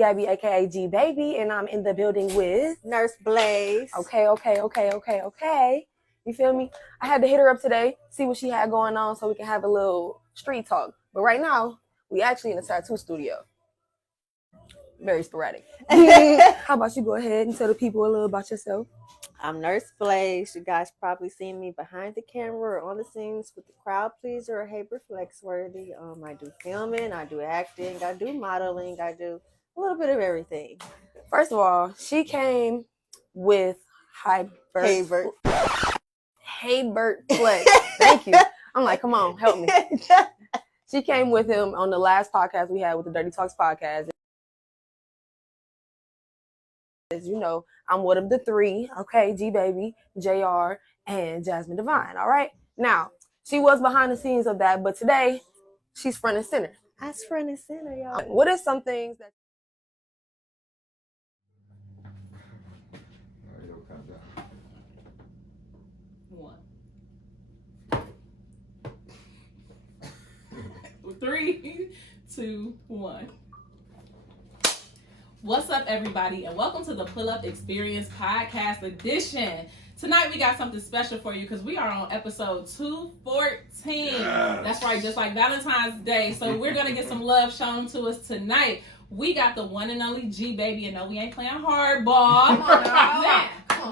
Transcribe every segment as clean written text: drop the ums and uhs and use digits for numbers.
Gabby AKA Gbaby, and I'm in the building with Nurse Blaze. Okay. You feel me? I had to hit her up today, see what she had going on so we can have a little street talk. But right now, we actually in a tattoo studio. Very sporadic. How about you go ahead and tell the people a little about yourself? I'm Nurse Blaze. You guys probably seen me behind the camera or on the scenes with the crowd pleaser or Haber Flexworthy. I do filming, I do acting, I do modeling, I do a little bit of everything. First of all, she came with Haber Flex. Thank you. I'm like, come on, help me. She came with him on the last podcast we had with the Dirty Talks podcast. As you know, I'm one of the three, okay, Gbaby, JR, and Jasmine Divine, all right? Now, she was behind the scenes of that, but today, she's front and center. That's front and center, y'all. What are some things that... Three, 2, 1. What's up, everybody, and welcome to the Pull Up Experience Podcast Edition. Tonight we got something special for you because we are on episode 214. Yes. That's right, just like Valentine's Day. So we're gonna get some love shown to us tonight. We got the one and only Gbaby, and no, we ain't playing hardball.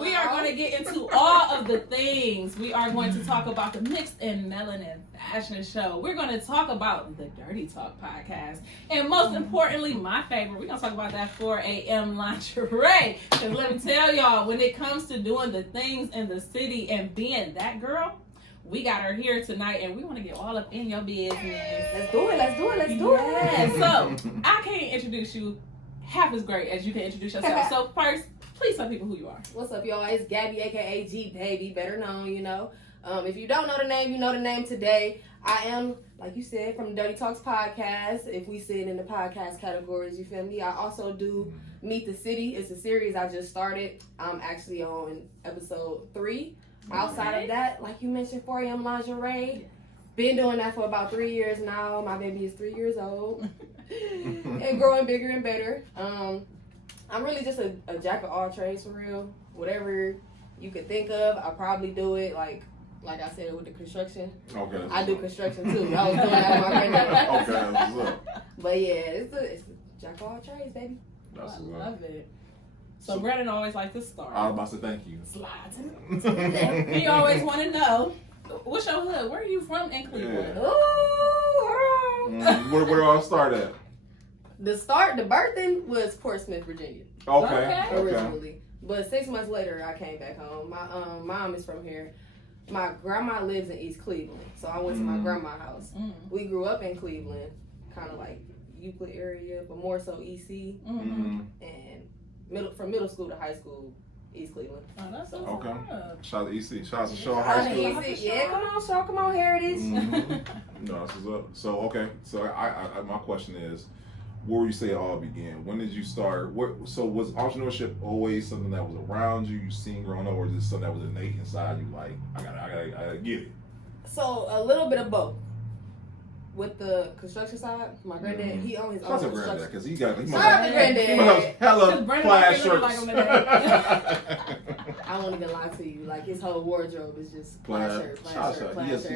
We are going to get into all of the things. We are going to talk about the Mixed and Melanin Fashion Show. We're going to talk about the Dirty Talk podcast. And most importantly, my favorite, we're going to talk about that 4 a.m. lingerie. Because let me tell y'all, when it comes to doing the things in the city and being that girl, we got her here tonight, and we want to get all up in your business. Let's do it. So, I can't introduce you half as great as you can introduce yourself. So, first, please tell people who you are. What's up, y'all? It's Gabby AKA Gbaby, better known, you know. If you don't know the name, you know the name today. I am, like you said, from the Dirty Talks podcast. If we sit in the podcast categories, you feel me? I also do Meet the City. It's a series I just started. I'm actually on episode 3. Outside of that, like you mentioned, 4 a.m. lingerie. Been doing that for about 3 years now. My baby is 3 years old and growing bigger and better. I'm really just a jack of all trades for real. Whatever you could think of, I probably do it. Like I said with the construction. Okay. I do construction too. I was doing that with my granddad. Okay, that's what's up. But yeah, it's a jack of all trades, baby. That's I love it. So Brandon always likes to start. I was about to say thank you. Slide to the left. He always want to know, what's your hood? Where are you from in Cleveland? Yeah. Ooh, Where do I start at? the birthing was Portsmouth, Virginia. Okay. Originally. But 6 months later, I came back home. My mom is from here. My grandma lives in East Cleveland, so I went to my grandma's house. We grew up in Cleveland, kind of like Euclid area, but more so EC. And from middle school to high school, East Cleveland. Oh, that's so Okay. good. Shout out to EC. Shout out to Shaw High School. Yeah, come on, Heritage. No, this is up. So okay. So I my question is, where would you say it all began? When did you start? So was entrepreneurship always something that was around you? You seen growing up, or is it something that was innate inside you? Like I gotta get it. So a little bit of both. With the construction side, my granddad, he owns his own construction. Granddad, because he must Shout out to granddad. hella plaid shirts. I won't even lie to you. Like his whole wardrobe is just plaid shirt. Yes,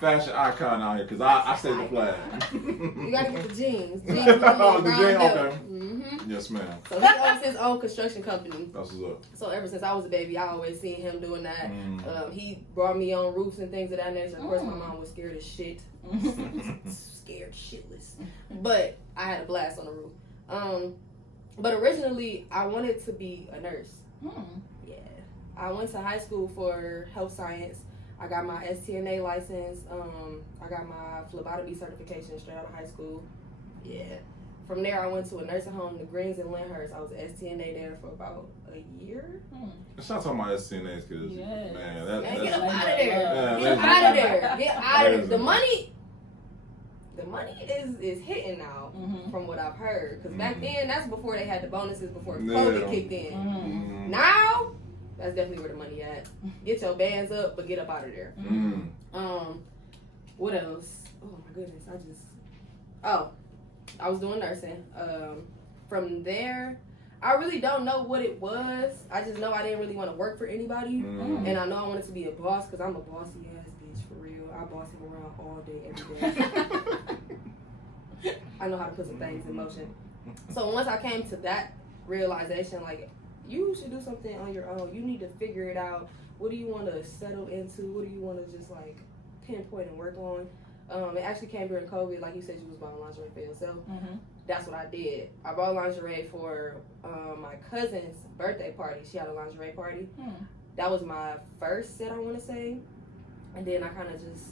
fashion icon out here, because I say the plaid. You gotta get the jeans. The jeans, okay. Mm-hmm. Yes, ma'am. So he owns his own construction company. That's what's up. So ever since I was a baby, I always seen him doing that. He brought me on roofs and things of that nature. Of course, my mom was scared as shit. Scared shitless. But I had a blast on the roof. But originally, I wanted to be a nurse. Yeah. I went to high school for health science. I got my STNA license. I got my phlebotomy certification straight out of high school. Yeah. From there, I went to a nursing home, the Greens in Lyndhurst. I was STNA there for about a year. Stop talking about STNAs, because, man, that's... Get up out of there. Yeah, Get out of there. Get out of there. The money is hitting now, from what I've heard. Because back then, that's before they had the bonuses, before COVID kicked in. Now, that's definitely where the money at. Get your bands up, but get up out of there. What else? Oh, my goodness. I was doing nursing. From there, I really don't know what it was. I just know I didn't really want to work for anybody. And I know I wanted to be a boss because I'm a bossy ass bitch for real. I boss him around all day, every day. I know how to put some things in motion. So once I came to that realization, like, you should do something on your own. You need to figure it out. What do you want to settle into? What do you want to just like pinpoint and work on? It actually came during COVID. Like you said, you was buying lingerie for yourself. That's what I did. I bought lingerie for my cousin's birthday party. She had a lingerie party. That was my first set, I want to say. And then I kind of just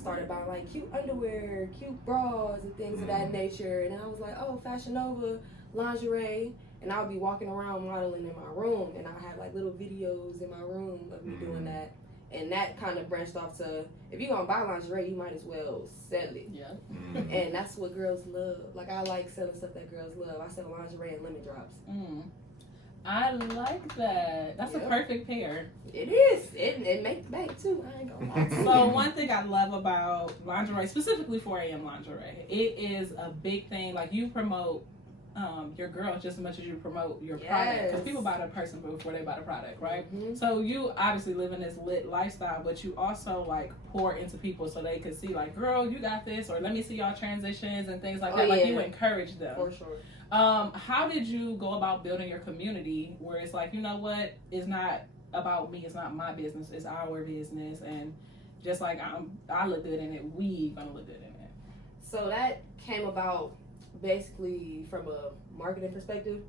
started buying like cute underwear, cute bras, and things of that nature. And then I was like, oh, Fashion Nova lingerie. And I would be walking around modeling in my room, and I had like little videos in my room of me doing that. And that kind of branched off to, if you're gonna buy lingerie, you might as well sell it. Yeah. And that's what girls love. Like, I like selling stuff that girls love. I sell lingerie and lemon drops. I like that. That's a perfect pair. It is. It makes the bank too. I ain't gonna lie. So one thing I love about lingerie, specifically 4 a.m. lingerie, it is a big thing. Like, you promote your girl just as much as you promote your product, because people buy the person before they buy the product, right? So you obviously live in this lit lifestyle, but you also like pour into people so they can see like, girl, you got this, or let me see y'all transitions and things like that. Like, you encourage them. For sure. How did you go about building your community where it's like, you know what, it's not about me, it's not my business, it's our business, and just like I look good in it, we gonna look good in it? So that came about basically from a marketing perspective,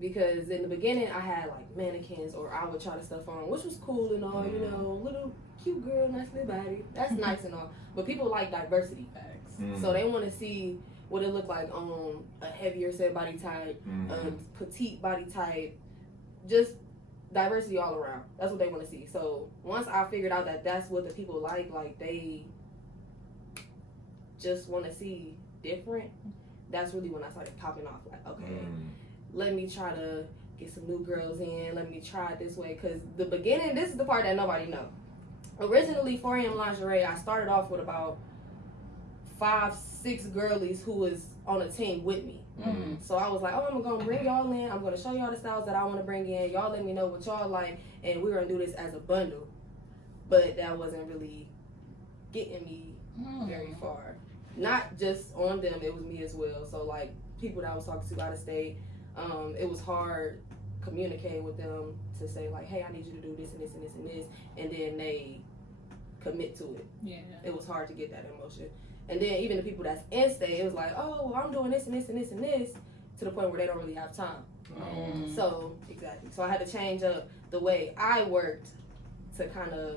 because in the beginning I had like mannequins, or I would try to stuff on, which was cool and all, you know, little cute girl, nice little body, that's nice and all, but people like diversity facts. So they want to see what it looked like on a heavier set body type, petite body type, just diversity all around. That's what they want to see. So once I figured out that that's what the people like they just want to see different, that's really when I started popping off. Like, okay, let me try to get some new girls in. Let me try it this way. Because the beginning, this is the part that nobody knows. Originally, 4 a.m. lingerie, I started off with about 5-6 girlies who was on a team with me. So I was like, oh, I'm going to bring y'all in. I'm going to show y'all the styles that I want to bring in. Y'all let me know what y'all like. And we're going to do this as a bundle. But that wasn't really getting me very far. Not just on them, it was me as well. So like people that I was talking to out of state, it was hard communicating with them to say like, hey, I need you to do this and this and this and this, and then they commit to it. It was hard to get that emotion. And then even the people that's in state, it was like, oh, well, I'm doing this and this and this and this, to the point where they don't really have time. So exactly. So I had to change up the way I worked to kind of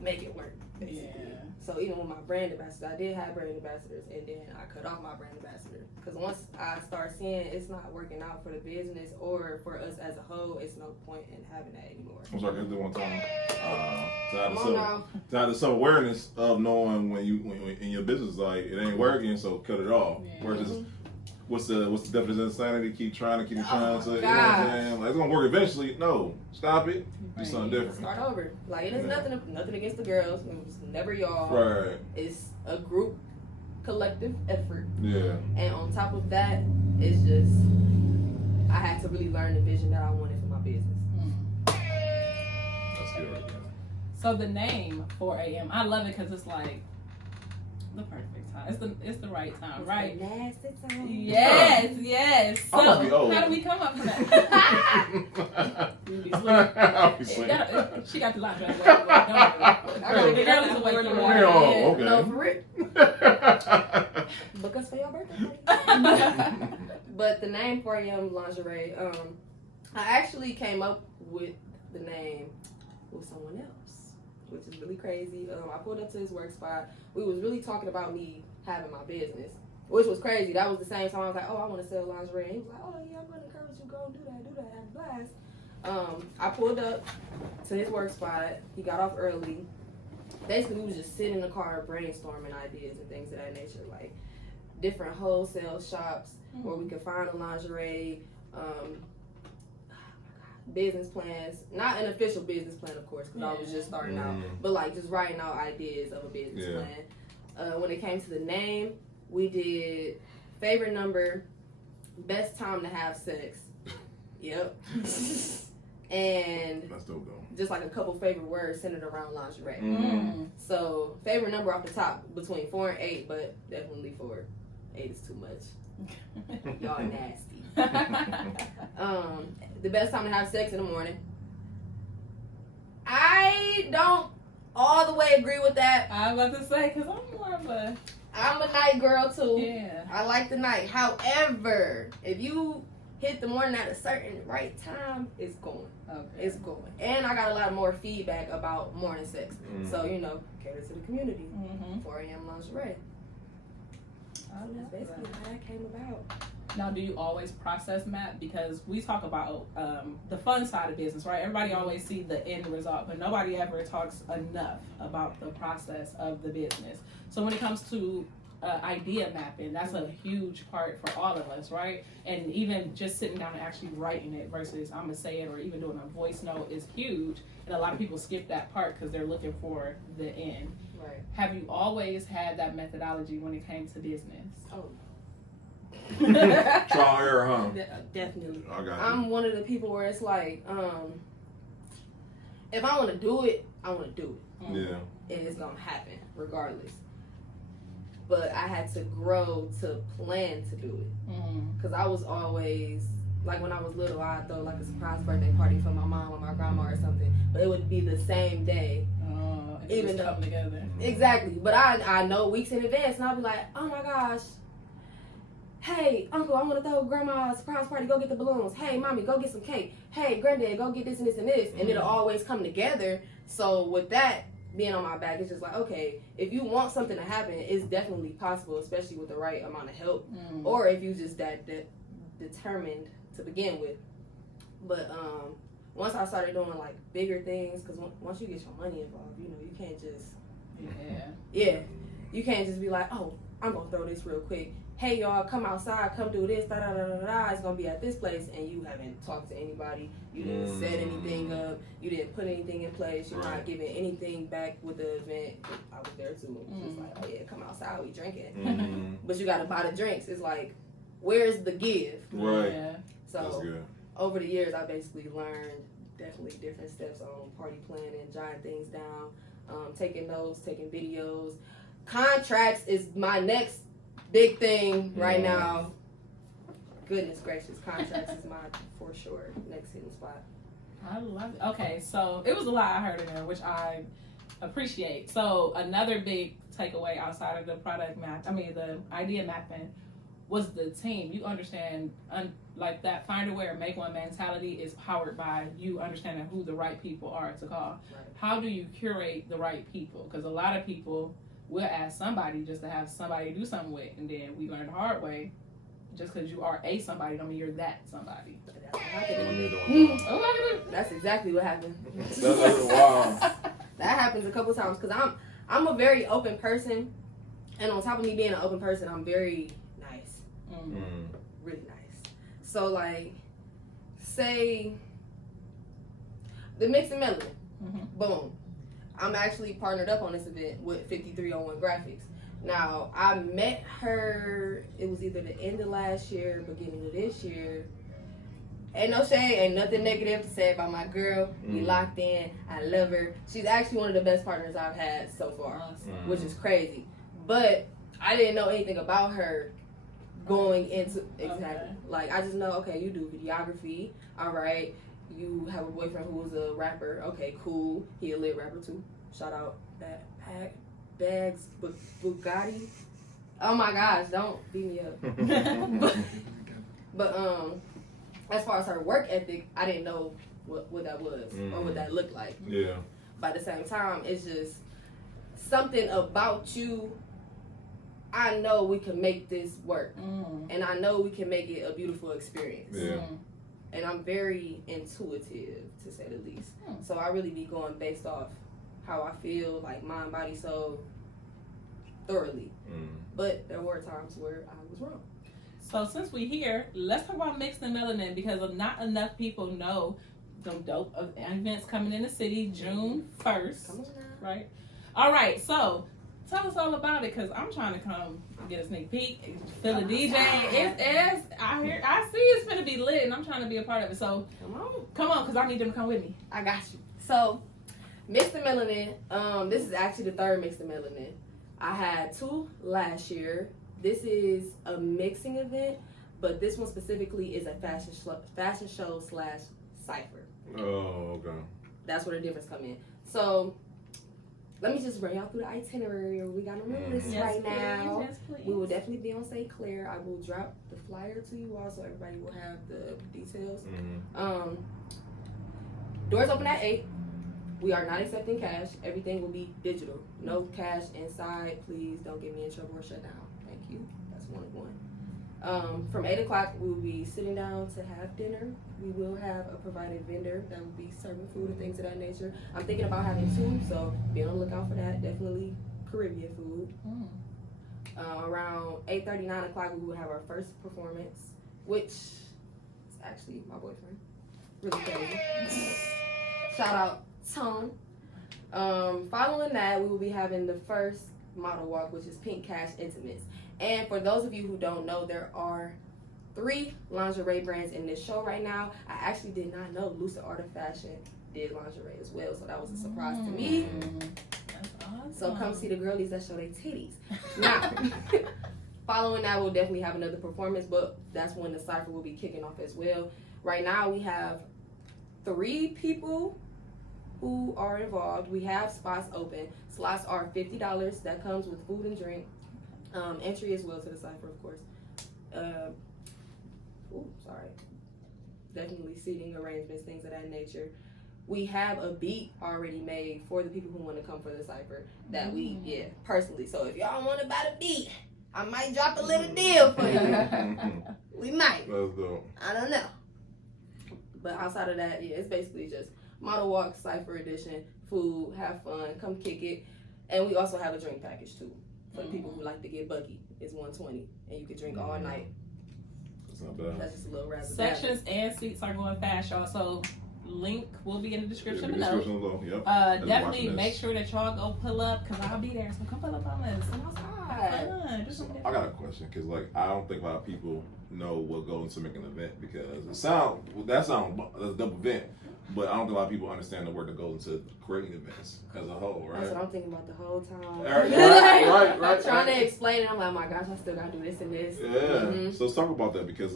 make it work, basically. So even with my brand ambassadors, I did have brand ambassadors, and then I cut off my brand ambassador. Because once I start seeing it's not working out for the business or for us as a whole, it's no point in having that anymore. I'm sorry, can I do one time? To have the self-awareness of knowing when in your business, like, it ain't working, so cut it off. Versus, what's the definition of insanity? Keep trying to, so, you know what I'm saying? Like, it's gonna work eventually. No, stop it. Do something different. Start over. Like, it is nothing against the girls. It was never y'all. Right. It's a group, collective effort. Yeah. And on top of that, it's just I had to really learn the vision that I wanted for my business. That's good right there. So the name 4 a.m. I love it because it's like the perfect time. It's the right time, It's right? the nasty time. Yes. So I must be old. how do we come up with that? You be sleep. I'll be sleeping. She got the line. I gotta get out of the word. Oh, okay. No, for real. Book us for your birthday. But the name 4 a.m. lingerie, I actually came up with the name with someone else, which is really crazy. I pulled up to his work spot. We was really talking about me having my business, which was crazy. That was the same time I was like, oh, I want to sell lingerie. And he was like, oh yeah, I'm gonna encourage you, go and do that, have a blast. I pulled up to his work spot. He got off early. Basically, we was just sitting in the car brainstorming ideas and things of that nature, like different wholesale shops where we could find a lingerie, business plans. Not an official business plan, of course, because I was just starting out, but like just writing out ideas of a business plan. When it came to the name, We did favorite number, best time to have sex. Yep. And That's dope though. just like a couple favorite words centered around lingerie. Mm. So favorite number off the top between 4 and 8, but definitely 4. 8 is too much. Y'all nasty. The best time to have sex in the morning. I don't all the way agree with that. I was about to say, because I'm more of a... I'm a night girl too. Yeah. I like the night. However, if you hit the morning at a certain right time, it's going. Okay. It's going. And I got a lot more feedback about morning sex. So, you know, cater to the community. Mm-hmm. 4 a.m. lingerie. That's basically how that came about. Now, do you always process map? Because we talk about the fun side of business, right? Everybody always see the end result, but nobody ever talks enough about the process of the business. So when it comes to idea mapping, that's a huge part for all of us, right? And even just sitting down and actually writing it versus I'm gonna say it or even doing a voice note is huge. And a lot of people skip that part because they're looking for the end. Right. Have you always had that methodology when it came to business? Oh, Trial and error, huh? definitely. I got you. I'm one of the people where it's like, if I want to do it, I want to do it. Yeah. And it's going to happen regardless. But I had to grow to plan to do it. Mm. Because I was always, like when I was little, I'd throw like a surprise birthday party for my mom or my grandma or something. But it would be the same day. Even though come together. Exactly. But I know weeks in advance and I'll be like, oh my gosh. Hey, uncle, I want to throw grandma a surprise party. Go get the balloons. Hey, mommy, go get some cake. Hey, granddad, go get this and this and this. And it'll always come together. So with that being on my back, it's just like, okay, if you want something to happen, it's definitely possible, especially with the right amount of help. Or if you just that determined to begin with. But once I started doing like bigger things, because once you get your money involved, you know, you can't just you can't just be like, oh, I'm gonna throw this real quick. Hey y'all, come outside, come do this, da da da da da. It's gonna be at this place, and you haven't talked to anybody. You didn't set anything up. You didn't put anything in place. You're not giving anything back with the event. I was there too. It's like, oh yeah, come outside, we drinking. But you gotta buy the drinks. It's like, where's the give? Right. Yeah. So That's good. over the years, I basically learned definitely different steps on party planning, jotting things down, taking notes, taking videos. Contracts is my next big thing right now. Goodness gracious, contracts is my, for sure, next hidden spot. I love it. Okay, so it was a lot I heard in there, which I appreciate. So another big takeaway outside of the the idea mapping was the team. You understand, like that find a way or make one mentality is powered by you understanding who the right people are to call. Right. How do you curate the right people? Because a lot of people will ask somebody just to have somebody do something with, and then we learned the hard way. Just because you are a somebody don't mean you're that somebody. That's what happened. Oh, That's exactly what happened. Wow. That happens a couple times because I'm a very open person, and on top of me being an open person, I'm very nice, really nice. So like, say the Mix and Melody, boom. I'm actually partnered up on this event with 5301 Graphics. Now, I met her, it was either the end of last year, beginning of this year. Ain't no shade, ain't nothing negative to say about my girl. We locked in, I love her. She's actually one of the best partners I've had so far, which is crazy. But I didn't know anything about her going into, like, I just know, okay, you do videography, all right. You have a boyfriend who's a rapper. Okay, cool. He a lit rapper too. Shout out Bags Bugatti. Oh my gosh, don't beat me up. but as far as her work ethic, I didn't know what that was or what that looked like. Yeah. But at the same time, it's just something about you. I know we can make this work, and I know we can make it a beautiful experience. Yeah. And I'm very intuitive, to say the least. So I really be going based off how I feel, like mind, body, soul, thoroughly. But there were times where I was wrong. So since we here, let's talk about Mixed and Melanin, because not enough people know the dope events coming in the city June 1st. Come on now. Right? All right, so tell us all about it, cause I'm trying to come get a sneak peek, feel the DJ. I see it's gonna be lit, and I'm trying to be a part of it. So come on, cause I need them to come with me. I got you. So, Mixed and Melanin. This is actually the third Mixed and Melanin. I had 2 last year. This is a mixing event, but this one specifically is a fashion show / cipher. Oh, okay. That's where the difference come in. So, let me just run y'all through the itinerary. We got on the list right now. Yes, please. We will definitely be on St. Clair. I will drop the flyer to you all so everybody will have the details. Doors open at 8. We are not accepting cash. Everything will be digital. No cash inside. Please don't get me in trouble or shut down. Thank you. That's 1-1. From 8 o'clock, we will be sitting down to have dinner. We will have a provided vendor that will be serving food and things of that nature. I'm thinking about having 2, so be on the lookout for that. Definitely Caribbean food. Around 8:30, 9 o'clock, we will have our first performance, which is actually my boyfriend. Really crazy. Shout out Tone. Following that, we will be having the first model walk, which is Pink Cash Intimates. And for those of you who don't know, there are 3 lingerie brands in this show right now. I actually did not know Lucid Art of Fashion did lingerie as well, so that was a surprise to me. That's awesome. So come see the girlies that show their titties. Now, following that, we'll definitely have another performance, but that's when the cipher will be kicking off as well. Right now, we have 3 people who are involved. We have spots open. Slots are $50. That comes with food and drink. Entry as well to the cipher, of course. Definitely seating arrangements, things of that nature. We have a beat already made for the people who want to come for the cipher that we, personally. So if y'all want to buy the beat, I might drop a little deal for you. We might. That's dope. I don't know. But outside of that, it's basically just model walk, cipher edition, food, have fun, come kick it. And we also have a drink package too. For the people who like to get bucky, it's $120, and you can drink all night. That's not bad. That's just a little razzle. Sections and seats are going fast, y'all. So link will be in the description Yeah, below. description below. Yep. Definitely make sure that y'all go pull up, because I'll be there. So come pull up on us. Come outside. Fun. So, I got a question, because I don't think a lot of people know what goes into making an event, because that sounds that's a double event, but I don't think a lot of people understand the work that goes into creating events as a whole, right? That's what I'm thinking about the whole time. Right. I'm trying to explain it. I'm like, oh my gosh, I still gotta do this and this. Yeah. So let's talk about that, because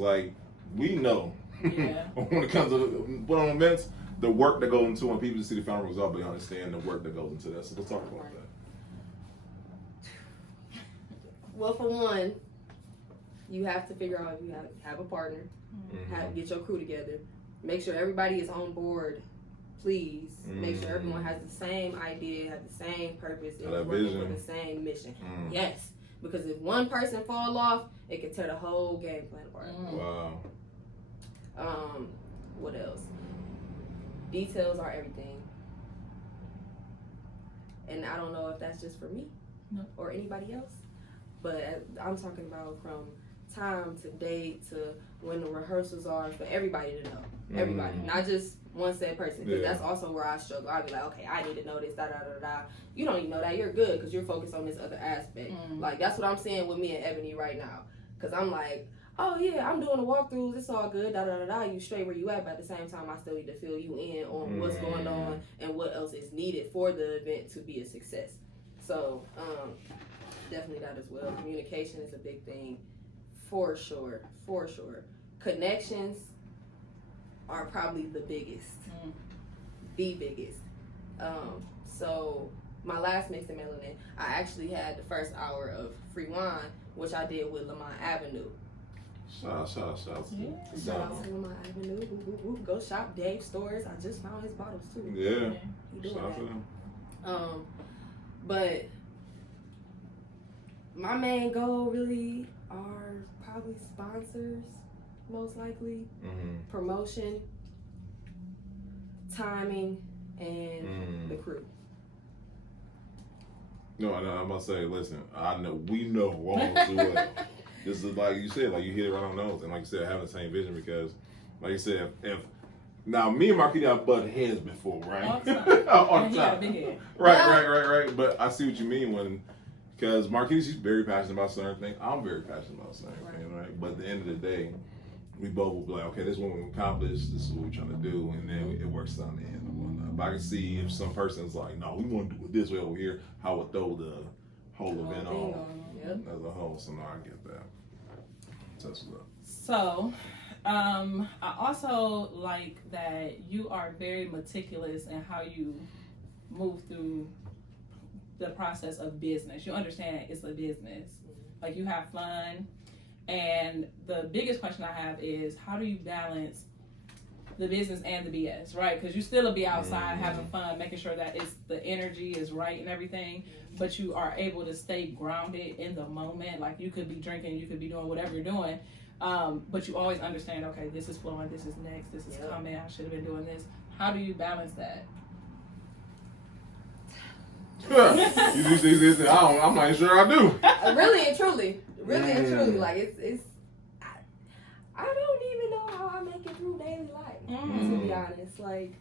we know when it comes to put on events, the work that goes into when people see the final result, but they understand the work that goes into that. So let's talk about that. Well, for one, you have to figure out if you have a partner, get your crew together, make sure everybody is on board. Please make sure everyone has the same idea, has the same purpose, is working for the same mission. Yes, because if one person fall off, it can tear the whole game plan apart. Wow. What else? Details are everything. And I don't know if that's just for me or anybody else, but I'm talking about from time to date to when the rehearsals are, for everybody to know. Everybody, not just one said person, because that's also where I struggle. I'll be like, okay, I need to know this, da. You don't even know that. You're good because you're focused on this other aspect. Like, that's what I'm saying with me and Ebony right now. Because I'm like, oh yeah, I'm doing the walkthroughs, it's all good, da. You straight where you at, but at the same time, I still need to fill you in on what's going on and what else is needed for the event to be a success. So, definitely that as well. Communication is a big thing, for sure. Connections are probably the biggest. So my last Mixed and Melanin, I actually had the first hour of free wine, which I did with Lamont Avenue. Shout out. Shout out to Lamont Avenue. Go shop Dave's stores. I just found his bottles too. Yeah. He doing Shout out to that. them. But my main goal really are probably sponsors, most likely, promotion, timing, and the crew. No, I'm about to say, listen, we know all too well. This is like you said, you hit it right on the nose, and like you said, having the same vision, because, like you said, if now me and Marquita have butted heads before, right? All the time. All the He got a time. big head. Right. But I see what you mean when Because Marquise, he's very passionate about certain things. I'm very passionate about certain things, right? But at the end of the day, we both will be like, okay, this is what we accomplished. This is what we're trying to do, and then it works out in the end and whatnot. But I can see if some person's like, no, we want to do it this way over here, how would throw the whole event off as a whole. So no, I get that. That's what's up. So, I also like that you are very meticulous in how you move through the process of business. You understand it's a business. Like, you have fun. And the biggest question I have is, how do you balance the business and the BS, right? Because you still will be outside having fun, making sure that the energy is right and everything, but you are able to stay grounded in the moment. Like, you could be drinking, you could be doing whatever you're doing, but you always understand, okay, this is flowing, this is next, this is coming, I should have been doing this. How do you balance that? I'm not sure I do. Really and truly, like it's. I don't even know how I make it through daily life. To be honest, like,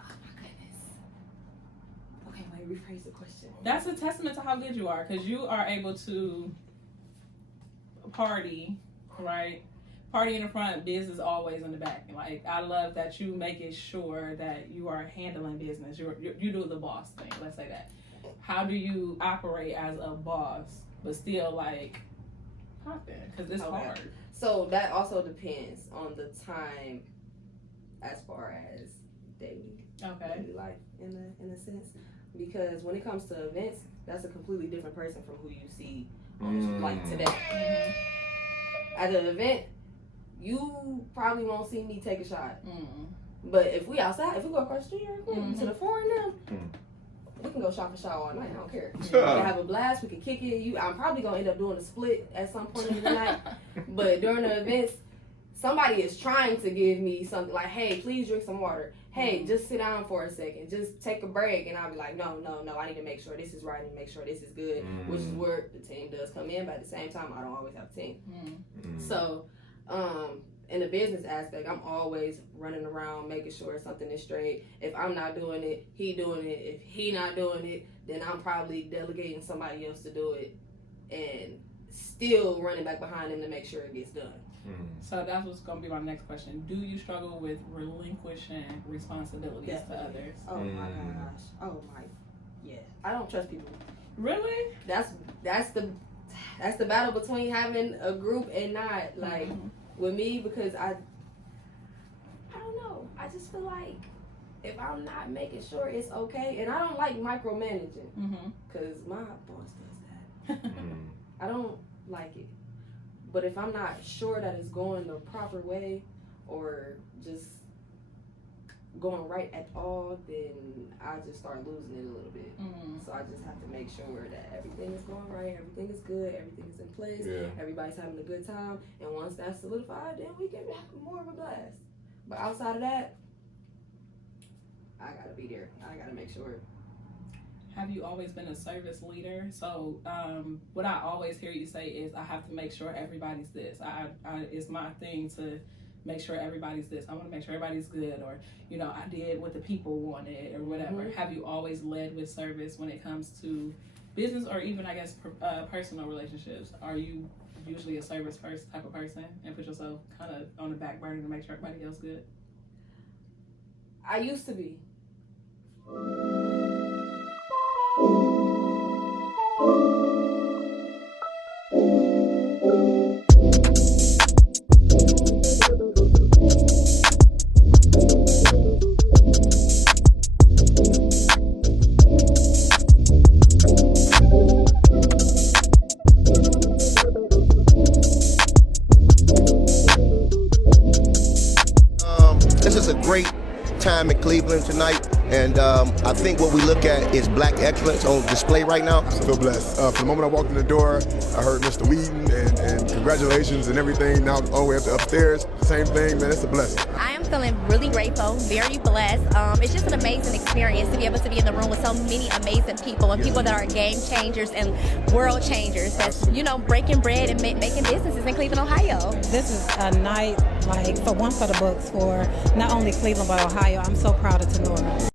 oh my goodness. Okay, wait, rephrase the question. That's a testament to how good you are, because you are able to party, right? Party in the front, business always in the back. Like, I love that you make it sure that you are handling business. You do the boss thing, let's say that. How do you operate as a boss, but still, like, popping? Because it's hard. So that also depends on the time as far as daily life in a sense. Because when it comes to events, that's a completely different person from who you see like today. At an event, you probably won't see me take a shot. But if we outside, if we go across the street to the foreign now, we can go shot for shot all night. I don't care. We can have a blast. We can kick it. I'm probably going to end up doing a split at some point in the night. But during the events, somebody is trying to give me something like, hey, please drink some water. Hey, just sit down for a second. Just take a break. And I'll be like, no. I need to make sure this is right and make sure this is good, which is where the team does come in. But at the same time, I don't always have a team. So, in the business aspect, I'm always running around making sure something is straight. If I'm not doing it, he doing it. If he not doing it, then I'm probably delegating somebody else to do it and still running back behind him to make sure it gets done. So that's what's going to be my next question. Do you struggle with relinquishing responsibilities to others? Oh my gosh. Oh my. Yeah. I don't trust people. Really? That's the battle between having a group and not. Like, with me, because I don't know. I just feel like if I'm not making sure it's okay, and I don't like micromanaging, because my boss does that. I don't like it. But if I'm not sure that it's going the proper way or just going right at all, then I just start losing it a little bit. So I just have to make sure that everything is going right, everything is good, everything is in place, everybody's having a good time, and once that's solidified, then we can have more of a blast. But outside of that, I gotta be there. I gotta make sure. Have you always been a service leader? So what I always hear you say is, I have to make sure everybody's this. It's my thing to make sure everybody's this. I want to make sure everybody's good, or, I did what the people wanted or whatever. Have you always led with service when it comes to business or even, I guess, personal relationships? Are you usually a service first type of person and put yourself kind of on the back burner to make sure everybody else good? I used to be. This is a great time in Cleveland tonight, and I think what we look at is black excellence on display right now. I feel blessed. From the moment I walked in the door, I heard Mr. Wheaton and congratulations and everything. Now all the way up to upstairs, same thing, man. It's a blessing. I am feeling really grateful, very blessed. It's just an amazing experience to be able to be in the room with so many amazing people and people that are game changers and world changers. That's breaking bread and making businesses in Cleveland, Ohio. This is a night for the books for not only Cleveland but Ohio. I'm so proud of Tenora.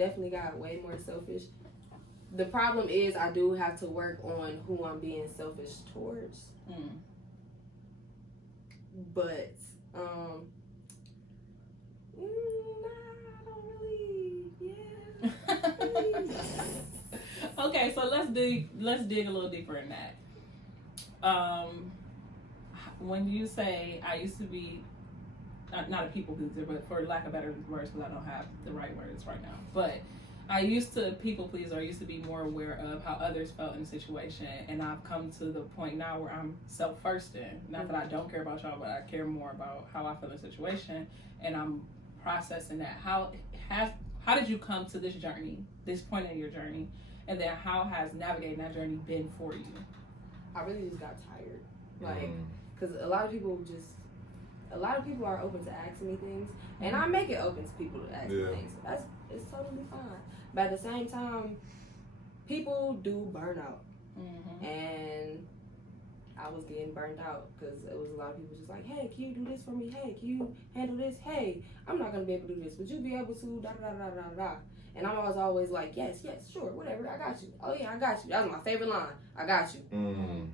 definitely got way more selfish. The problem is I do have to work on who I'm being selfish towards. But I don't really. Yeah. Okay, so let's dig a little deeper in that. When you say I used to be not a people pleaser, but for lack of better words, because I don't have the right words right now, but I used to people please, or I used to be more aware of how others felt in a situation, and I've come to the point now where I'm self-firsting. Not that I don't care about y'all, but I care more about how I feel in a situation, and I'm processing that. How did you come to this journey, this point in your journey, and then how has navigating that journey been for you? I really just got tired, like, because a lot of people are open to asking me things, and I make it open to people to ask me things. It's totally fine. But at the same time, people do burn out. And I was getting burnt out because it was a lot of people just like, hey, can you do this for me? Hey, can you handle this? Hey, I'm not going to be able to do this. Would you be able to? Da, da, da, da, da, da. And I was always like, yes, sure, whatever, I got you. Oh, yeah, I got you. That was my favorite line. I got you. And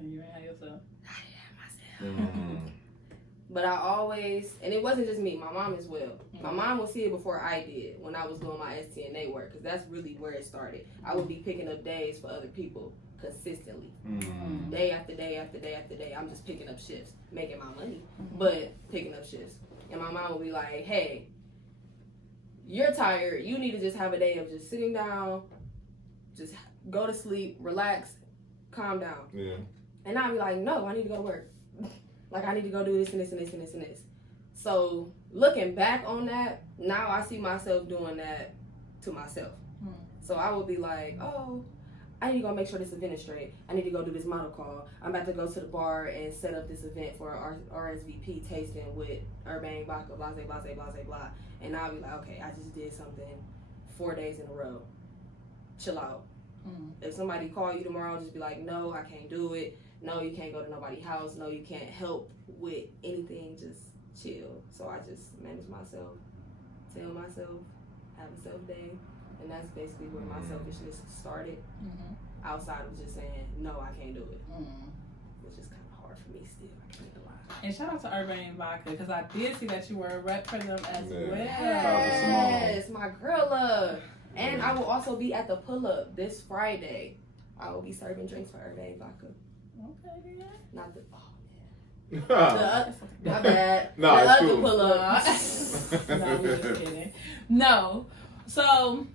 you ain't had yourself. I didn't have myself. But I always, and it wasn't just me, my mom as well. My mom would see it before I did when I was doing my STNA work, because that's really where it started. I would be picking up days for other people consistently. Day after day after day after day. I'm just picking up shifts, making my money, but picking up shifts. And my mom would be like, hey, you're tired. You need to just have a day of just sitting down, just go to sleep, relax, calm down. Yeah. And I'd be like, no, I need to go to work. Like, I need to go do this and this and this and this and this. So, looking back on that, now I see myself doing that to myself. So, I would be like, oh, I need to go make sure this event is straight. I need to go do this model call. I'm about to go to the bar and set up this event for RSVP tasting with Urbane Vodka, blah, blah, blah, blah, blah, blah. And I'll be like, okay, I just did something 4 days in a row. Chill out. If somebody call you tomorrow, just be like, no, I can't do it. No, you can't go to nobody's house. No, you can't help with anything. Just chill. So I just manage myself, tell myself, have a self day. And that's basically where my selfishness started. Outside of just saying, no, I can't do it. Which is kind of hard for me still. I can't lie. And shout out to Urbane Vodka, because I did see that you were a rep for them as well. Yes, my girl love. And I will also be at the pull-up this Friday. I will be serving drinks for Urbane Vodka. Okay, yeah. Not the, my bad. No, the it's other cool. pull-up. No, we're just kidding. No. So,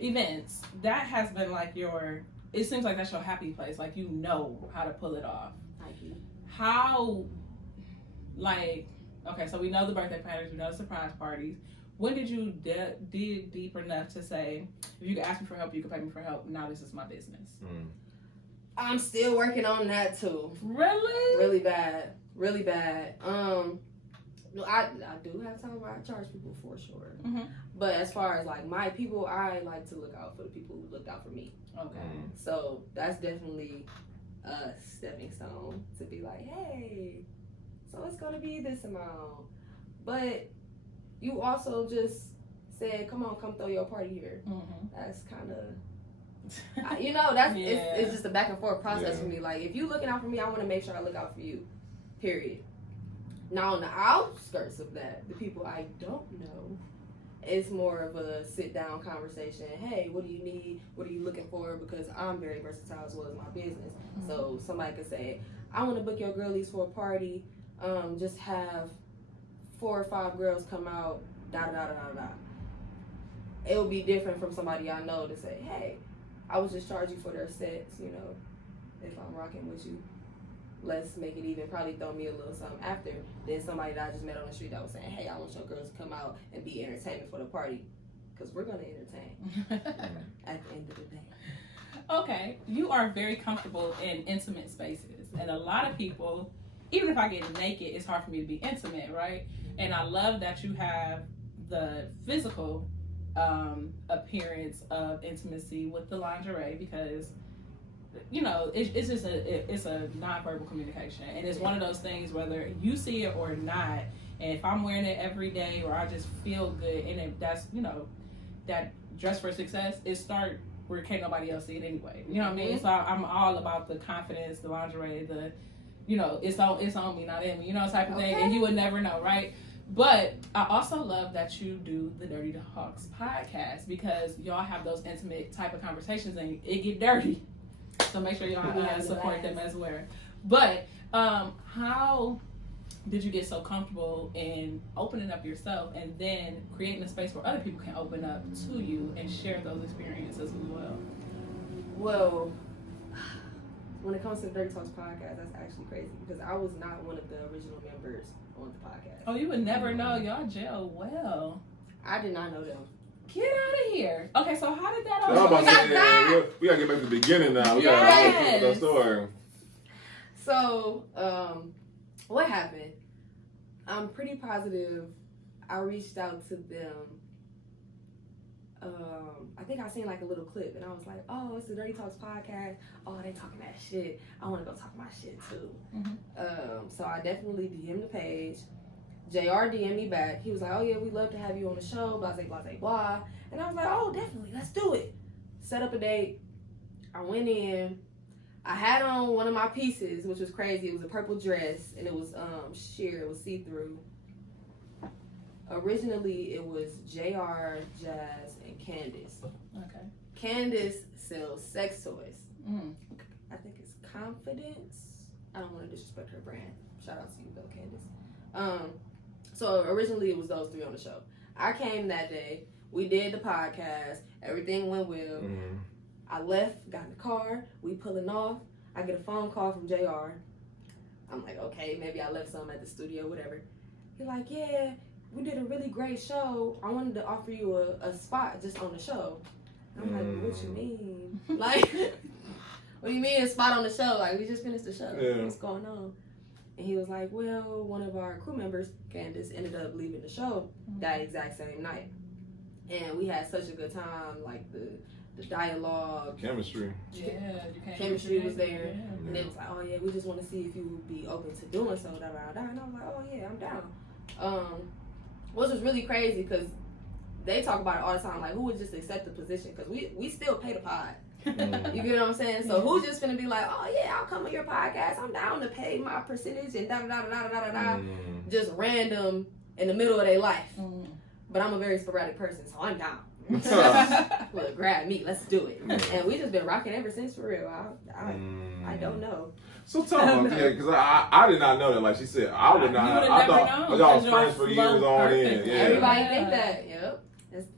events, that has been like it seems like that's your happy place. Like, you know how to pull it off. Thank you. How, like, okay, so we know the birthday parties, we know the surprise parties. When did you dig deep enough to say, if you could ask me for help, you could pay me for help, now this is my business? I'm still working on that too. Really? Really bad. Really bad. No, I do have time where I charge people for sure. But as far as like my people, I like to look out for the people who looked out for me. Okay. So that's definitely a stepping stone to be like, hey, so it's gonna be this amount. But you also just said, come throw your party here. That's kind of, you know, that's it's just a back and forth process for me. Like, if you looking out for me, I want to make sure I look out for you, period. Now, on the outskirts of that, the people I don't know, it's more of a sit-down conversation. Hey, what do you need? What are you looking for? Because I'm very versatile as well as my business. So somebody could say, I want to book your girlies for a party. Just have 4 or 5 girls come out, da-da-da-da-da. It would be different from somebody I know to say, hey, I was just charging for their sets, you know, if I'm rocking with you. Let's make it even. Probably throw me a little something after. Then somebody that I just met on the street that was saying, hey, I want your girls to come out and be entertainment for the party. Because we're going to entertain at the end of the day. Okay. You are very comfortable in intimate spaces. And a lot of people, even if I get naked, it's hard for me to be intimate, right? And I love that you have the physical appearance of intimacy with the lingerie, because you know, it's just it's a nonverbal communication, and it's one of those things whether you see it or not. And if I'm wearing it every day, or I just feel good, and if that's, you know, that dress for success, it start where can't nobody else see it anyway. You know what I mean? So I'm all about the confidence, the lingerie, the, you know, it's on me, not in me, you know, type of thing. And you would never know, right? But I also love that you do the Dirty Talks podcast, because y'all have those intimate type of conversations and it get dirty. So make sure y'all support them as well. But how did you get so comfortable in opening up yourself and then creating a space where other people can open up to you and share those experiences as well? Well, when it comes to the Dirty Talks podcast, that's actually crazy because I was not one of the original members on the podcast. Oh, you would never know. Y'all gel well. I did not know them. Get out of here. Okay, so how did that all I'm about to say, we gotta get back to the beginning now. We gotta get the story. So, what happened? I'm pretty positive I reached out to them. I think I seen like a little clip and I was like, oh, it's the Dirty Talks podcast. Oh, they talking that shit. I want to go talk my shit too. Mm-hmm. So I definitely DM'd the page. JR DM'd me back. He was like, oh yeah, we'd love to have you on the show, blah, blah, blah, blah. And I was like, oh, definitely, let's do it. Set up a date. I went in. I had on one of my pieces, which was crazy. It was a purple dress, and it was sheer. It was see-through. Originally, it was JR, Jazz, and Candace. Okay. Candace sells sex toys. Mm. I think it's Confidence. I don't want to disrespect her brand. Shout out to you, though, Candace. So originally, it was those three on the show. I came that day. We did the podcast. Everything went well. Mm-hmm. I left, got in the car, we pulling off. I get a phone call from JR. I'm like, okay, maybe I left some at the studio, whatever. He's like, yeah, we did a really great show. I wanted to offer you a spot just on the show. I'm like, what you mean? Like, what do you mean a spot on the show? Like, we just finished the show. Yeah. What's going on? And he was like, well, one of our crew members, Candace, ended up leaving the show that exact same night. And we had such a good time, like the dialogue, Chemistry. Yeah, chemistry was there, Yeah. and it was like, oh yeah, we just want to see if you would be open to doing so, da da da. And I was like, oh yeah, I'm down. Which was really crazy because they talk about it all the time, like who would just accept the position? Because we still pay the pod. You get what I'm saying? So who's just gonna be like, oh yeah, I'll come on your podcast. I'm down to pay my percentage and da da da da da da da. Just random in the middle of their life. But I'm a very sporadic person, so I'm down. Look, grab me, let's do it. And we just been rocking ever since, for real. I don't know. So talk about that, because I did not know that. Like she said, I would not. I thought y'all was friends for years on end. Yeah. Everybody think that. Yep. It's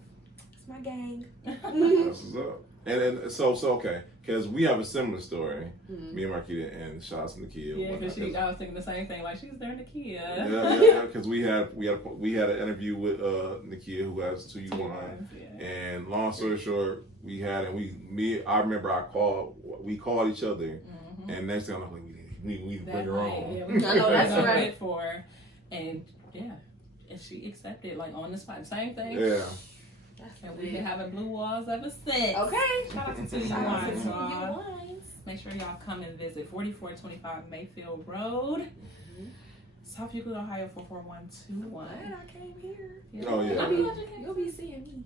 my gang. That's what's up. And so okay, because we have a similar story. Me and Marquita, and shout out to Nakia. Yeah, because I was thinking the same thing. Like she's there, Nakia. Yeah. Because we had an interview with Nakia, who has 2U1. Yeah. And long story short, I remember we called each other, and next thing I'm like, we bring her on. Yeah, I know, that's right. For her. And yeah, and she accepted like on the spot. Same thing. Yeah. And we've been having blue walls ever since. Okay. Shout out to 2U1. y'all. Make sure y'all come and visit 4425 Mayfield Road, Southfield, Ohio 44121. I came here. Yeah. Oh yeah. You'll be seeing me.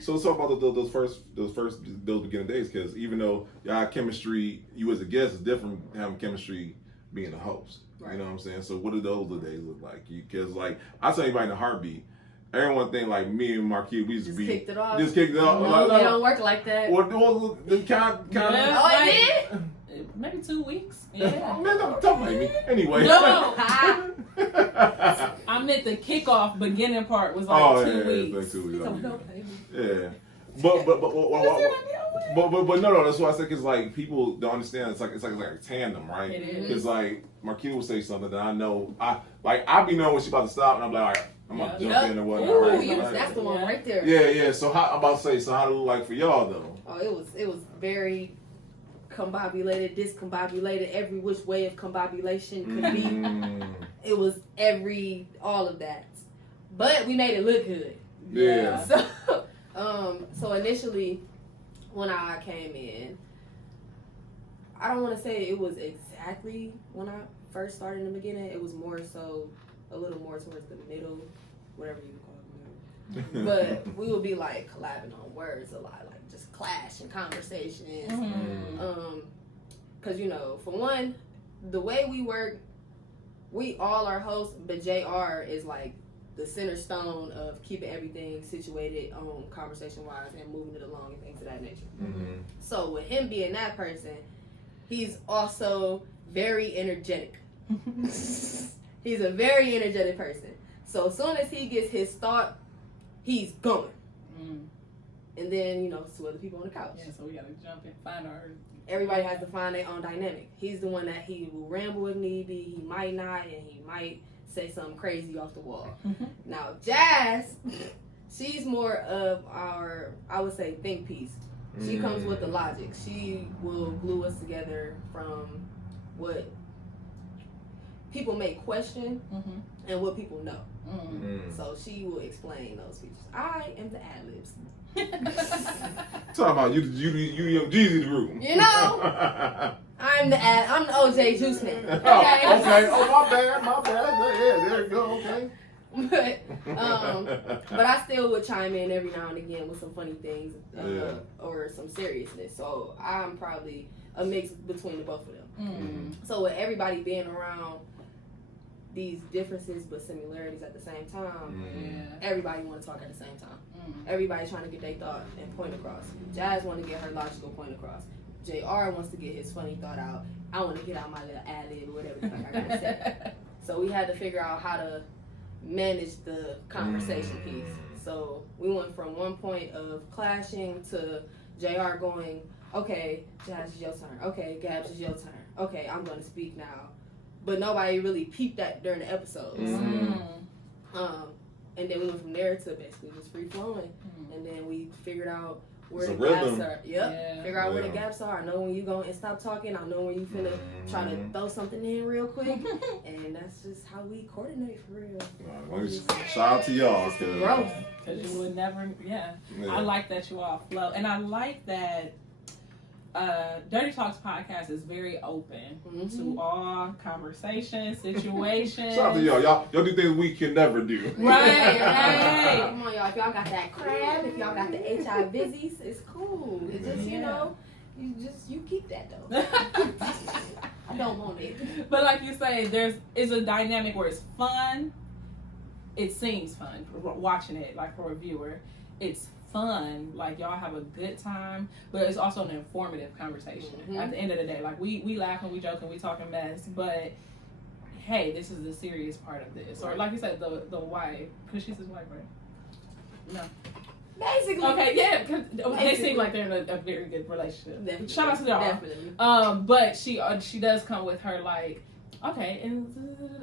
So let's talk about those beginning days, because even though y'all had chemistry, you as a guest is different than having chemistry being a host. Right. You know what I'm saying? So what do those days look like? Because like I tell anybody in a heartbeat, everyone think like me and Marquis, we just kicked it off. Just kicked it off. No, they don't work like that. What the kind Yeah. Oh, it did? Maybe 2 weeks. Yeah. Man, don't blame me. Anyway. No. I meant the kickoff beginning part was like 2 weeks. Like 2 weeks. So don't blame me. Yeah. But no, that's what I said, because like people don't understand. It's like a tandem, right? It is. Because like Marquita will say something that I know, I be knowing when she about to stop, and I'm like, all right, I'm about to jump in or whatnot. Ooh, right? that's the one right there. Yeah. So I'm about to say, so how did it look like for y'all though? Oh, it was very combobulated, discombobulated, every which way of combobulation could be. It was all of that. But we made it look good. Yeah. So initially when I came in, I don't want to say it was exactly when I first started in the beginning. It was more so a little more towards the middle, whatever you call it. But we would be like collabing on words a lot, like just clash and conversations. Because, you know, for one, the way we work, we all are hosts, but JR is like the center stone of keeping everything situated conversation wise and moving it along and things of that nature. So with him being that person, he's also very energetic. He's a very energetic person. So as soon as he gets his thought, he's going. And then, you know, so other people on the couch. Yeah, so we gotta jump and find our. Everybody has to find their own dynamic. He's the one that he will ramble if need be. He might not, and he might say something crazy off the wall. Now, Jazz, she's more of our, I would say, think piece. She comes with the logic. She will glue us together from what people may question and what people know. So she will explain those features. I am the ad-libs. Talking about you young Jeezy the group. You know, I'm the OJ Juice Man. Okay. Okay. Oh, my bad. Yeah, there you go. Okay. But I still would chime in every now and again with some funny things or some seriousness. So I'm probably a mix between the both of them. So with everybody being around these differences but similarities at the same time, everybody want to talk at the same time. Everybody trying to get their thought and point across. Jazz want to get her logical point across. JR wants to get his funny thought out. I want to get out my little ad-lib or whatever the fuck I gotta say. So we had to figure out how to manage the conversation piece. So we went from one point of clashing to JR going, okay, Jazz, is your turn. Okay, Gabs, is your turn. Okay, I'm going to speak now. But nobody really peeped that during the episodes. And then we went from there to basically just free flowing. And then we figured out where the gaps are. Figure out where the gaps are. I know when you go and stop talking. I know when you finna try to throw something in real quick. And that's just how we coordinate for real. Shout out to y'all. Growth. Because you would never, I like that you all flow. And I like that Dirty Talks podcast is very open to all conversations, situations. Shout out to y'all. Y'all do things we can never do. Right. Come on, y'all. If y'all got that crab, if y'all got the HIV busies, it's cool. It's just, you know, you keep that though. I don't want it. But like you say, it's a dynamic where it's fun. It seems fun watching it, like for a viewer. It's fun, like y'all have a good time, but it's also an informative conversation. At the end of the day, like we laugh and we joke and we talking mess, but hey, this is the serious part of this. Or like you said, the wife, because she's his wife, right? No. Basically. Okay, yeah, because they seem like they're in a very good relationship. Definitely. Shout out to y'all. Definitely. But she does come with her like, okay, and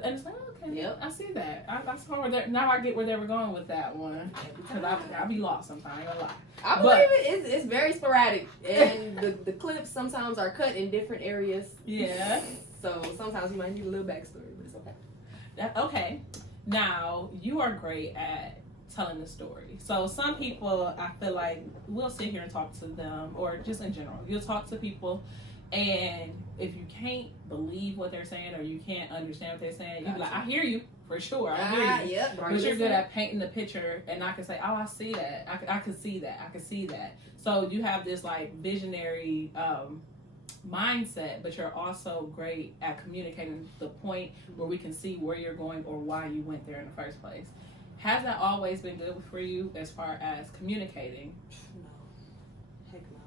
it's like, okay, I see that. I saw where now I get where they were going with that one. Because I'll be lost sometimes, I ain't gonna lie. I believe it's very sporadic. And the clips sometimes are cut in different areas. Yeah. So sometimes you might need a little backstory, but it's okay. Okay. Now, you are great at telling the story. So some people, I feel like, we'll sit here and talk to them, or just in general. You'll talk to people, and if you can't believe what they're saying or you can't understand what they're saying, you be like, I hear you, for sure, I hear you. Yep, but you're good at painting the picture, and I can say, oh, I see that. I can see that. I can see that. So you have this like visionary mindset, but you're also great at communicating the point where we can see where you're going or why you went there in the first place. Has that always been good for you as far as communicating? No. Heck no.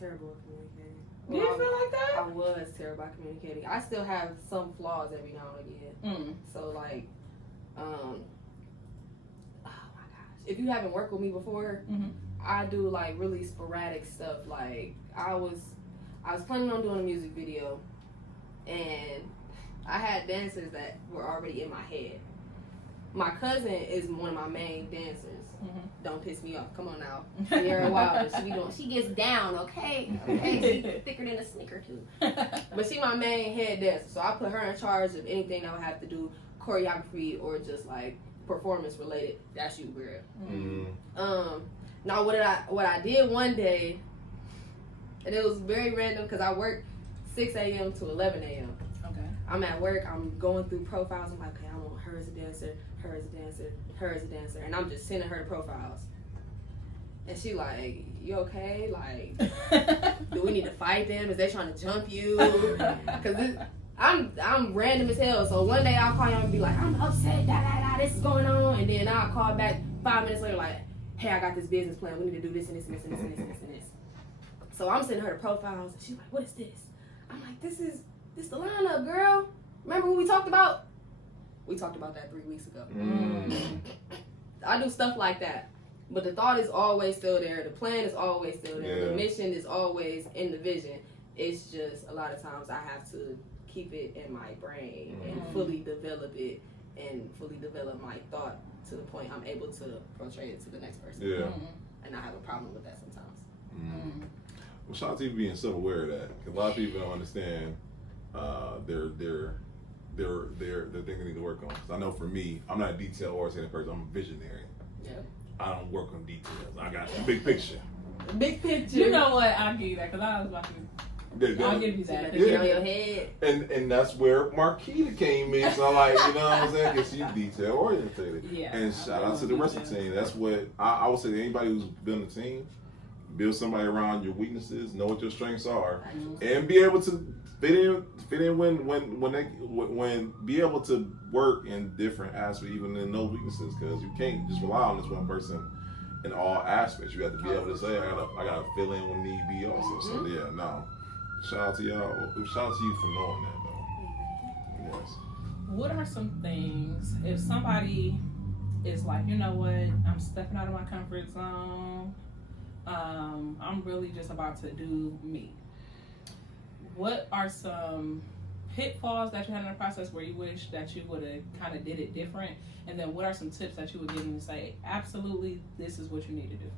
Terrible at communicating. Do you feel like that? I was terrible at communicating. I still have some flaws every now and again. So like, oh my gosh. If you haven't worked with me before, I do like really sporadic stuff. Like I was planning on doing a music video, and I had dancers that were already in my head. My cousin is one of my main dancers. Don't piss me off. Come on now. Sierra Wilder. She gets down, okay? Okay. She's thicker than a Snicker too. But she my main head dancer. So I put her in charge of anything that would have to do choreography or just like performance related. That's you, girl. Now what I did one day, and it was very random because I worked 6 a.m. to 11 a.m. Okay. I'm at work, I'm going through profiles. I'm like, okay, I want her as a dancer, her as a dancer, her as a dancer. And I'm just sending her the profiles. And she like, you okay? Like, do we need to fight them? Is they trying to jump you? Because I'm random as hell. So one day I'll call you and be like, I'm upset, this is going on. And then I'll call back 5 minutes later like, hey, I got this business plan. We need to do this and this and this and this and this and this and this. So I'm sending her the profiles. And she's like, what is this? I'm like, this the lineup, girl. Remember what we talked about? We talked about that 3 weeks ago. I do stuff like that. But the thought is always still there. The plan is always still there. Yeah. The mission is always in the vision. It's just a lot of times I have to keep it in my brain and fully develop it and fully develop my thought to the point I'm able to portray it to the next person. Yeah. And I have a problem with that sometimes. Well, shout out to you being so aware of that. 'Cause a lot of people don't understand their thing they need to work on. 'Cause I know for me, I'm not a detail-oriented person. I'm a visionary. Yep. I don't work on details. I got the big picture. Big picture. You know what? I'll give you that because I was about to. I'll give you that. Get on your head. And that's where Marquita came in. So like, you know what I'm saying? Because she's detail oriented. Yeah. And shout out to the rest of the team. That's what I would say to anybody who's building a team. Build somebody around your weaknesses. Know what your strengths are, and be able to fit in when be able to work in different aspects, even in those weaknesses. Because you can't just rely on this one person in all aspects. You have to be able to say, I gotta fill in when need be also. So yeah, no. Shout out to y'all. Shout out to you for knowing that though. Yes. What are some things if somebody is like, you know what, I'm stepping out of my comfort zone. I'm really just about to do me. What are some pitfalls that you had in the process where you wish that you would have kind of did it different? And then what are some tips that you would give them to say, absolutely, this is what you need to do?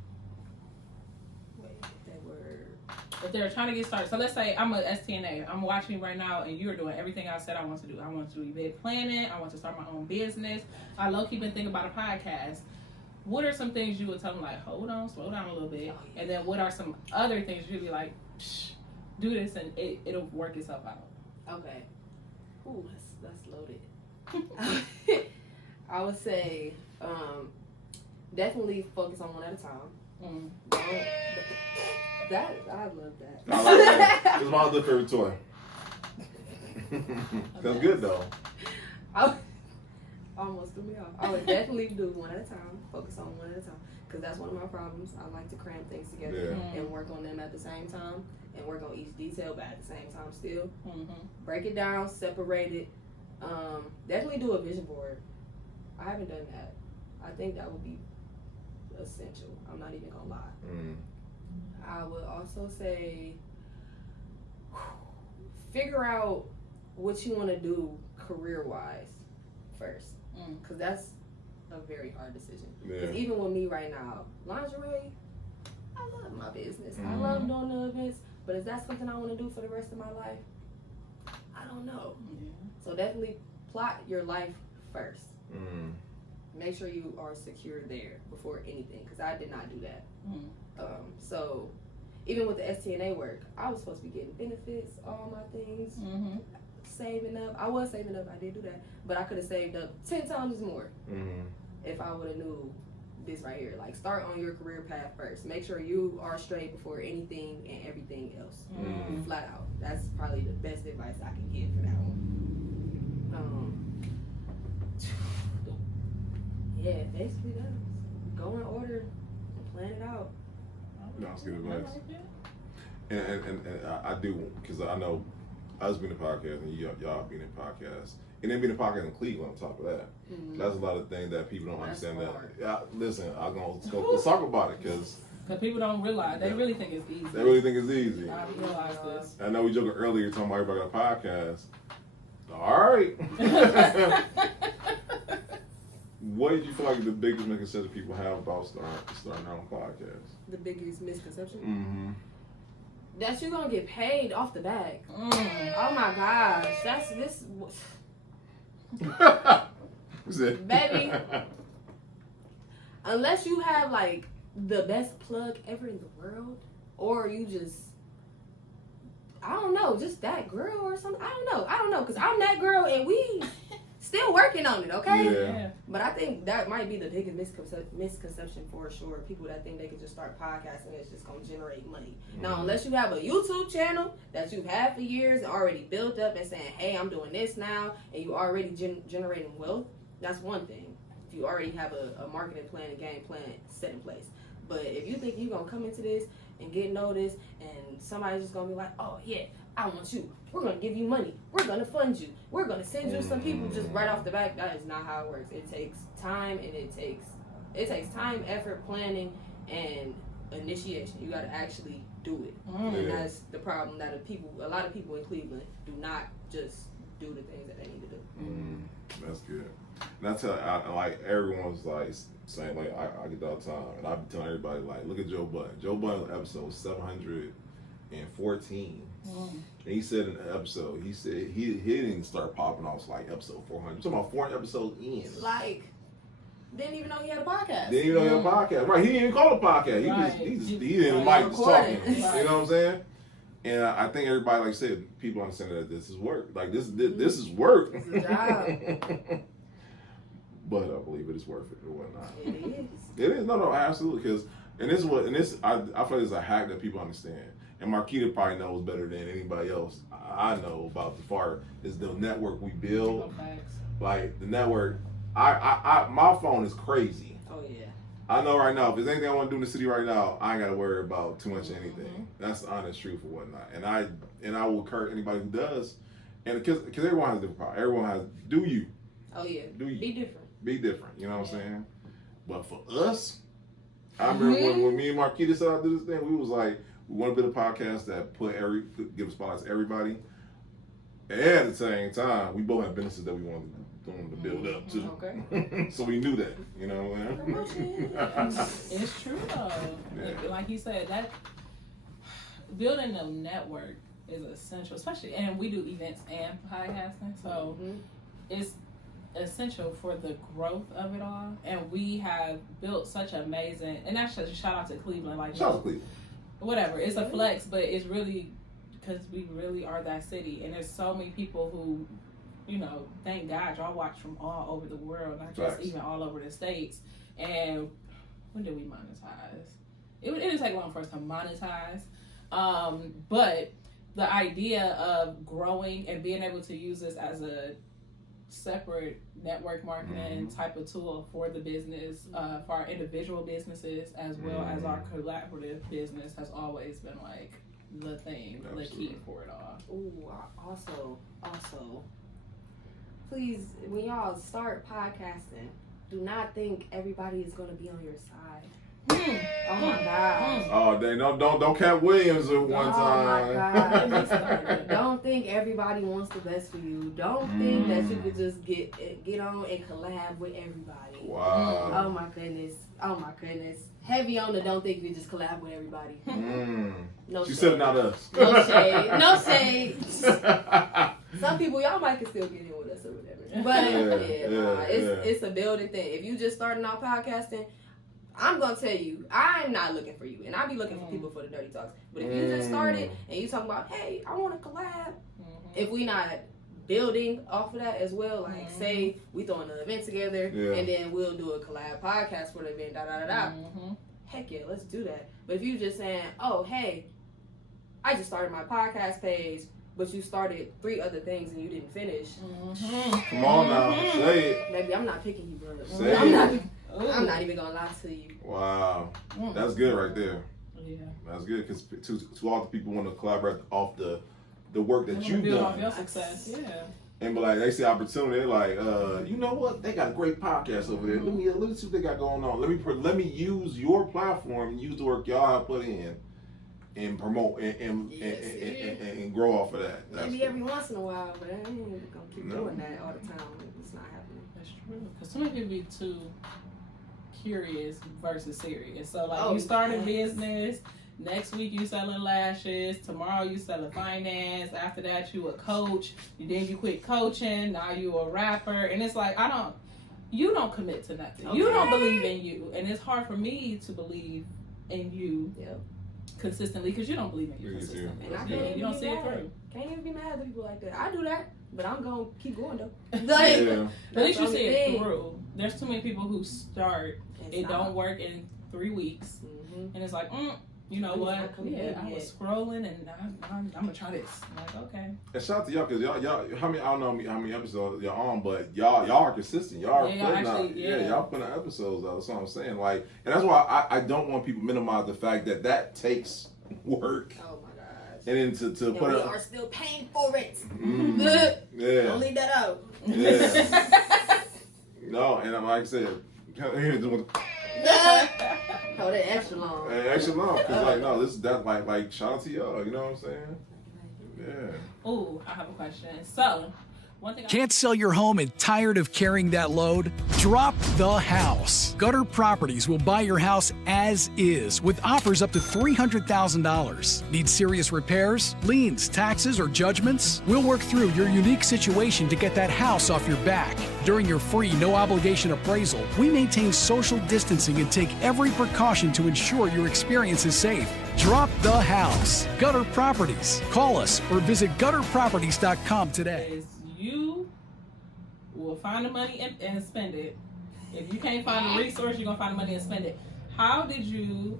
If they're trying to get started. So let's say I'm a STNA. I'm watching you right now and you're doing everything I said I want to do. I want to do event planning. I want to start my own business. I low-key been thinking about a podcast. What are some things you would tell them, like, hold on, slow down a little bit? And then what are some other things you'd be like, psh, do this and it'll work itself out? Okay. Ooh, that's loaded. I would say definitely focus on one at a time. I love that. I like that. It's my other favorite toy. That's good though. Almost threw me off. I would definitely do one at a time. Focus on one at a time. Because that's one of my problems. I like to cram things together and work on them at the same time. And work on each detail, but at the same time still. Break it down, separate it. Definitely do a vision board. I haven't done that. I think that would be essential. I'm not even going to lie. I would also say figure out what you want to do career-wise first. Because that's a very hard decision. Because even with me right now, lingerie, I love my business. I love doing the events. But is that something I want to do for the rest of my life? I don't know. So definitely plot your life first. Make sure you are secure there before anything. Because I did not do that. So even with the STNA work, I was supposed to be getting benefits, all my things, saving up. I was saving up. I did do that. But I could have saved up 10 times more if I would have knew this right here. Like, start on your career path first. Make sure you are straight before anything and everything else. Flat out. That's probably the best advice I can give for that one. Yeah, basically that. Go in order and plan it out. That's good advice. And I do, because I know us being a podcast and y'all being a podcast, and then being a podcast in Cleveland on top of that. That's a lot of things that people don't understand. Listen, I'm going to let's talk about it, because people don't realize. They really think it's easy. They really think it's easy. I realize this. I know we joked earlier talking about everybody got a podcast. All right. What did you feel like the biggest misconception people have about starting their own podcast? The biggest misconception? That you're going to get paid off the back. Oh my gosh. That's this. Baby. Unless you have like the best plug ever in the world, or you just, I don't know, just that girl or something. I don't know, because I'm that girl and we still working on it, okay? Yeah. But I think that might be the biggest misconception for sure. People that think they can just start podcasting and it's just going to generate money. Now, unless you have a YouTube channel that you've had for years and already built up and saying, hey, I'm doing this now, and you already generating wealth, that's one thing. If you already have a marketing plan and game plan set in place. But if you think you're going to come into this and get noticed and somebody's just going to be like, oh, yeah, I want you. We're going to give you money. We're going to fund you. We're going to send you some people just right off the bat. That is not how it works. It takes time, and it takes time, effort, planning, and initiation. You got to actually do it. And that's the problem that a lot of people in Cleveland do not just do the things that they need to do. That's good. And that's how like everyone's like saying, like I get that all the time, and I be telling everybody, like, look at Joe Budden. Joe Budden episode 714. And he said in the episode, he said he didn't start popping off like episode 400. I'm talking about 400 episodes in. Like, didn't even know he had a podcast. Didn't even know he had a podcast. Right? He didn't even call it a podcast. He didn't like just talking. You know what I'm saying? And I think everybody, like I said, people understand that this is work. Like this is work. It's a job. But I believe it is worth it or whatnot. It is. It is. No, absolutely. Because I feel like it's a hack that people understand. And Marquita probably knows better than anybody else I know about the far is the network we build. Like the network, my phone is crazy. Oh yeah. I know right now if there's anything I want to do in the city right now, I ain't got to worry about too much of anything. That's the honest truth or whatnot. And I will encourage anybody who does, and because everyone has different power. Everyone has. Do you? Oh yeah. Do you? Be different. Be different. You know what I'm saying? But for us, I remember when me and Marquita set out to do this thing, we was like, we want to build a podcast that give a spotlight to everybody. And at the same time, we both have businesses that we wanted to build up too. Okay. So we knew that, you know what I mean? It's true though. Yeah. Like you said, that building a network is essential, especially, and we do events and podcasting, so it's essential for the growth of it all. And we have built such amazing, and that's just a shout out to Cleveland. Like, shout out to Cleveland. Whatever, it's a flex, but it's really because we really are that city, and there's so many people who, you know, thank God y'all watch from all over the world, not just even all over the states. And when did we monetize? It didn't take long for us to monetize, but the idea of growing and being able to use this as a separate network marketing type of tool for the business, for our individual businesses as well as our collaborative business has always been like the thing, the key for it all. Ooh, also, please, when y'all start podcasting, do not think everybody is going to be on your side. Oh my God. Oh, dang, don't Cat Williams at one time. Oh my God. Don't think everybody wants the best for you. Don't think that you could just get on and collab with everybody. Wow. Oh my goodness. Heavy on the don't think you just collab with everybody. No She shade. said not us. No shade. No shade. Some people, y'all might can still get in with us or whatever. But it's a building thing. If you just starting out podcasting, I'm gonna tell you, I'm not looking for you, and I be looking for people for the dirty talks. But if you just started and you talking about, hey, I want to collab, if we not building off of that as well, like say we throwing an event together, and then we'll do a collab podcast for the event, heck yeah, let's do that. But if you just saying, oh hey, I just started my podcast page, but you started 3 other things and you didn't finish. Come on now, say it. Baby, I'm not picking you, bro. Say it. I'm not even gonna lie to you. Wow, that's good right there. Yeah, that's good because to all the people want to collaborate off the work that you've done, off your success. Yeah, and but like they see opportunity, they're like, you know what? They got a great podcast over there. Let me see what they got going on. Let me use your platform and use the work y'all have put in, and promote and grow off of that. Maybe every once in a while, but I ain't gonna keep doing that all the time. It's not happening. That's true. Because too many people be too curious versus serious. So like you start a business, next week you selling lashes, tomorrow you selling finance, after that you a coach, then you quit coaching, now you a rapper, and it's like you don't commit to nothing. You don't believe in you, and it's hard for me to believe in you consistently because you don't believe in you consistently. And I Yeah, can't you don't be see it mad. through. Can't even be mad at people like that. I do that, but I'm gonna keep going though. Like, Yeah. at least you the see only it thing. through. There's too many people who start, And it stop. don't work in 3 weeks, Mhm. and it's like, you know It's what? not coming Yeah, in I was yet. scrolling and I'm gonna try this. I'm like, okay. And shout out to y'all, because y'all, how many, I don't know how many episodes y'all on, but y'all are consistent. Y'all are Yeah, y'all putting out, actually- yeah. y'all putting out episodes out. That's what I'm saying. Like, and that's why I don't want people to minimize the fact that takes work. Oh my gosh. And then to And put we it, are still paying for it. yeah, Don't leave that out. yeah. No, and like I said, Oh, that extra long. extra long, because like no, this that like shout out to y'all. You know what I'm saying? Yeah. Ooh, I have a question. So, one thing Can't sell your home and tired of carrying that load? Drop the house. Gutter Properties will buy your house as is with offers up to $300,000. Need serious repairs, liens, taxes, or judgments? We'll work through your unique situation to get that house off your back. During your free, no-obligation appraisal, we maintain social distancing and take every precaution to ensure your experience is safe. Drop the house. Gutter Properties. Call us or visit gutterproperties.com today. is you will find the money and spend it. If you can't find the resource, you're gonna find the money and spend it. How do you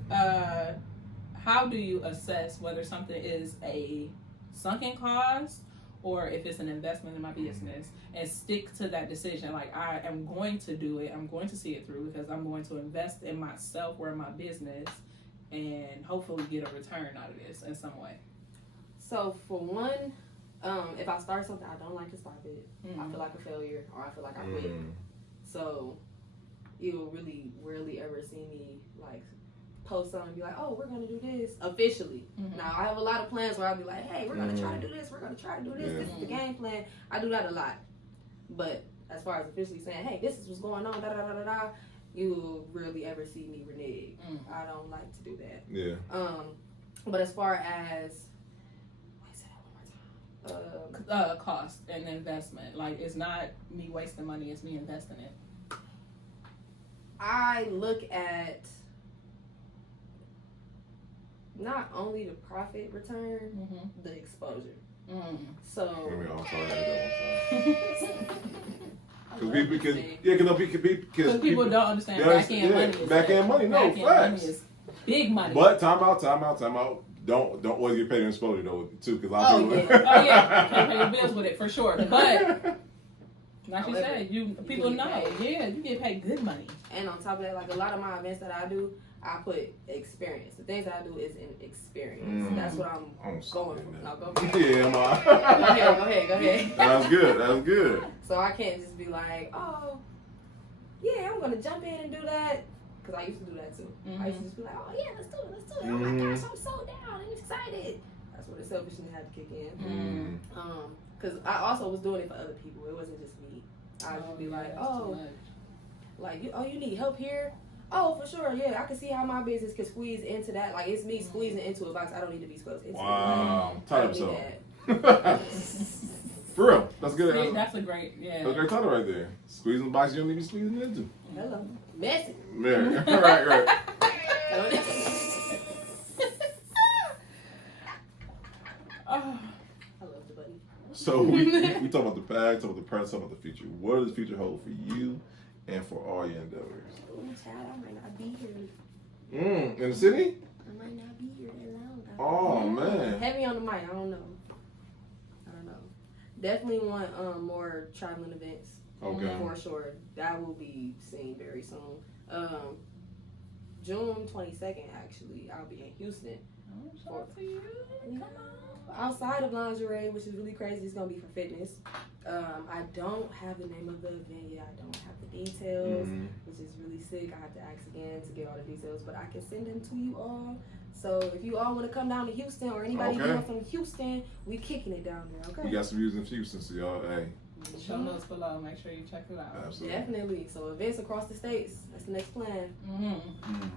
assess whether something is a sunken cost or if it's an investment in my business, and stick to that decision? Like, I am going to do it, I'm going to see it through because I'm going to invest in myself or in my business and hopefully get a return out of this in some way. So for one, if I start something, I don't like to stop it. I feel like a failure, or I feel like I quit. So you'll really rarely ever see me like post something and be like, oh, we're gonna do this officially. Now I have a lot of plans where I'll be like, hey, we're gonna try to do this, we're gonna try to do this, this is the game plan. I do that a lot. But as far as officially saying, hey, this is what's going on, da da da da da, you'll rarely ever see me renege. I don't like to do that. Yeah. But as far as Cost and investment, like, it's not me wasting money, it's me investing it. I look at not only the profit return, the exposure. So because people don't understand back end money. Back end money, no Back end facts. money is big money. But time out. Don't always get paid in exposure though too, because Oh yeah, can't pay your bills with it for sure. But like you said, people know, yeah, you get paid good money. And on top of that, like a lot of my events that I do, I put experience. The things that I do is in experience. That's what I'm going for. No, go ahead. Yeah, Go ahead. That's good. So I can't just be like, oh, yeah, I'm gonna jump in and do that. Because I used to do that too. I used to just be like, oh yeah, let's do it. Oh my gosh, I'm so down and excited. That's where the selfishness had to kick in. Because I also was doing it for other people. It wasn't just me. I would be like, oh, like, you need help here? Oh, for sure, yeah. I can see how my business can squeeze into that. Like, it's me squeezing into a box. I don't need to be squeezed into. Wow. I don't Title need that. For real. That's good. That's a great, yeah. That's a great title right there. Squeezing the box you don't need to be squeezing into. Hello. Messy. Yeah. Right. I love the button. So we talk about the past, talk about the present, talk about the future. What does the future hold for you and for all your endeavors? Oh, child, I might not be here. In the city? I might not be here that long. Oh man. Heavy on the mic. I don't know. Definitely want more traveling events. Okay. For sure. That will be seen very soon. June 22nd, actually, I'll be in Houston. Shout out to you. Outside of lingerie, which is really crazy, it's gonna be for fitness. I don't have the name of the event yet. I don't have the details, which is really sick. I have to ask again to get all the details, but I can send them to you all. So if you all want to come down to Houston, or anybody here from Houston, we kicking it down there. Okay. We got some views in Houston, so y'all, hey. Show notes below. Make sure you check it out. Absolutely. Definitely. So events across the states. That's the next plan.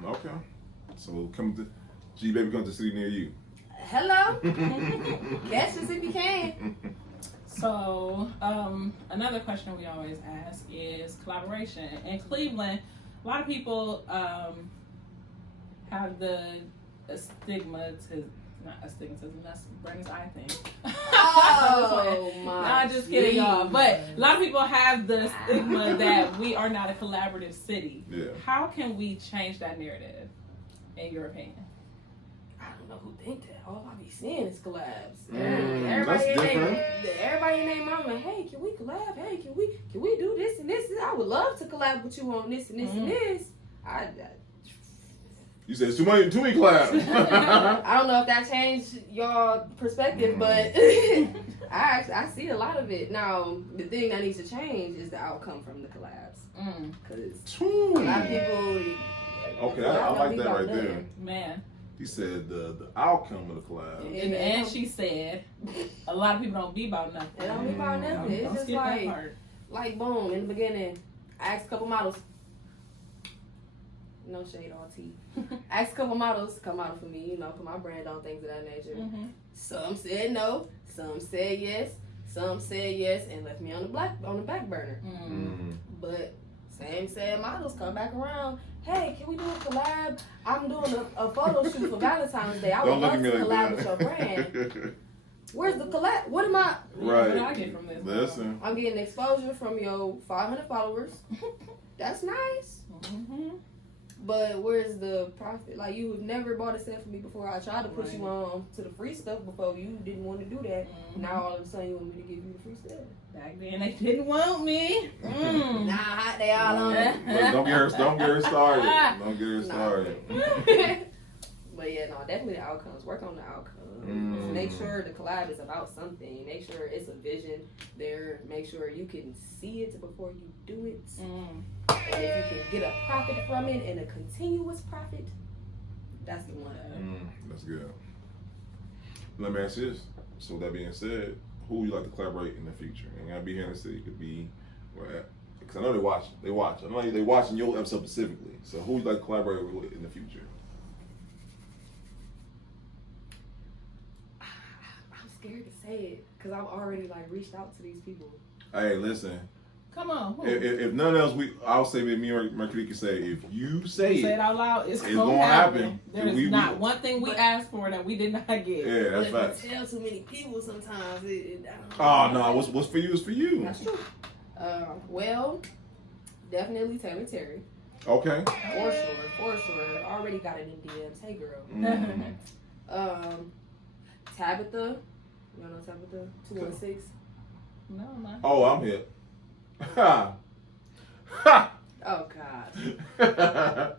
Okay. So come to Gbaby, come to the city near you. Hello. Catch us if you can. So another question we always ask is collaboration. In Cleveland, a lot of people have the not astigmatism, that's Brandon's eye thing. Oh my! Nah, just kidding, y'all. But a lot of people have the stigma that we are not a collaborative city. Yeah. How can we change that narrative, in your opinion? I don't know who think that. All I be seeing is collabs. That's different. Everybody in their mama, hey, can we collab? Hey, can we do this and this? I would love to collab with you on this and this and this. You said it's too many collabs. I don't know if that changed your perspective, but I see a lot of it. Now, the thing that needs to change is the outcome from the collabs. Because a lot of people... Okay, I like that right there. Man. He said the outcome of the collab. And she said, a lot of people don't be about nothing. They don't be about nothing. It's just like, boom, in the beginning, I asked a couple models. No shade, all tea. I asked a couple models to come out for me, put my brand on, things of that nature. Some said no, some said yes, and left me on the back burner. But same said models come back around. Hey, can we do a collab? I'm doing a photo shoot for Valentine's Day. I would love to collab with your brand. Where's the collab? What am I? Right. What do I get from this? Listen. I'm getting exposure from your 500 followers. That's nice. But where's the profit? Like, you have never bought a set for me before. I tried to put you on to the free stuff before. You didn't want to do that. Now all of a sudden you want me to give you the free stuff. Back then they didn't want me. Nah, they all on it. Don't get her started. Don't get her started. But yeah, no, definitely the outcomes. Work on the outcomes. Make sure the collab is about something. Make sure it's a vision there. Make sure you can see it before you do it. And if you can get a profit from it and a continuous profit, that's the one. That's good. Let me ask you this. So that being said, who would you like to collaborate in the future? It ain't gotta be here in the city. It could be where, because I know they watch. I know they watching your episode specifically. So who would you like to collaborate with in the future? I'm scared to say it because I've already reached out to these people. Hey, listen. Come on. If none else, I'll say that me or Mercury can say, if you say it out loud, it's gonna happen. There's not one thing we asked for that we did not get. Yeah, that's but facts. if you tell too many people sometimes, what's for you is for you. That's true. Well, definitely Taylor Terry. Okay. For sure. Already got it in DMs. Hey, girl. Tabitha. You know Tabitha? 216. No, not. Oh, I'm here. Ha! Ha! Oh God.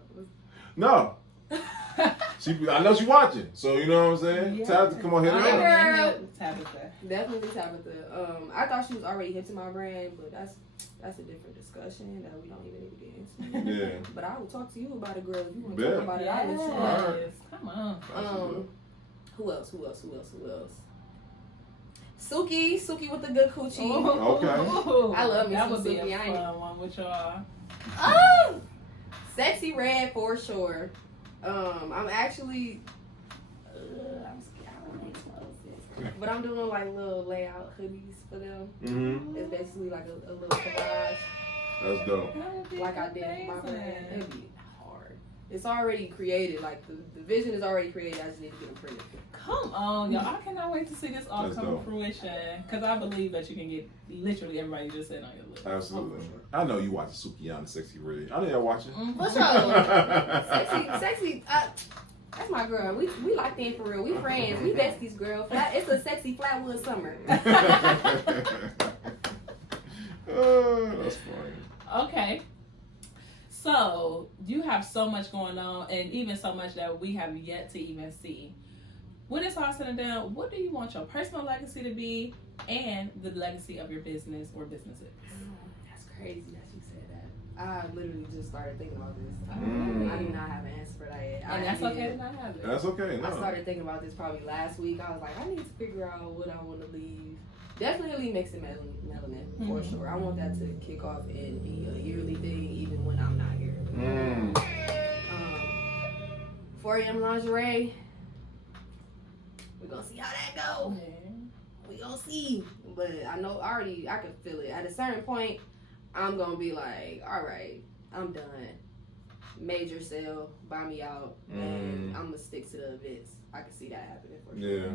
No. I know she watching, so you know what I'm saying. Yeah. Tabitha, come on here. Tabitha. Definitely Tabitha. I thought she was already hip to my brand, but that's a different discussion that we don't even need to get into. Yeah. But I will talk to you about it, girl. If you want to talk about it, I'll let you know. Come on. Who else? Suki with the good coochie. Okay. I love me that some would be Suki. a fun one with y'all. Oh, Sexy Red for sure. I'm actually, I'm scared. I don't make clothes, but I'm doing little layout hoodies for them. It's basically like a little collage. That's dope. Like I did for my brand. It'd be hard. It's already created. Like the vision is already created. I just need to get it printed. Come on, y'all. I cannot wait to see this all come to fruition. Because I believe that you can get literally everybody just sitting on your list. Absolutely. I know you watching Sukiyana Sexy Red. I know y'all watching. For sure. Sexy. That's my girl. We locked in for real. We friends. We besties, girl. It's a sexy Flatwood summer. That's funny. Okay. So, you have so much going on, and even so much that we have yet to even see. When it's all said and done, what do you want your personal legacy to be and the legacy of your business or businesses? That's crazy that you said that. I literally just started thinking about this. I do not have an answer for that yet. And that's okay to not have it. That's okay. No. I started thinking about this probably last week. I was like, I need to figure out what I want to leave. Definitely mixing melanin, for sure. I want that to kick off and be a yearly thing even when I'm not here. 4 a.m. lingerie. We're going to see how that go. We going to see. But I know already I can feel it. At a certain point, I'm going to be like, all right, I'm done. major sale, buy me out, and I'm gonna stick to the events. I can see that happening for sure. Yeah.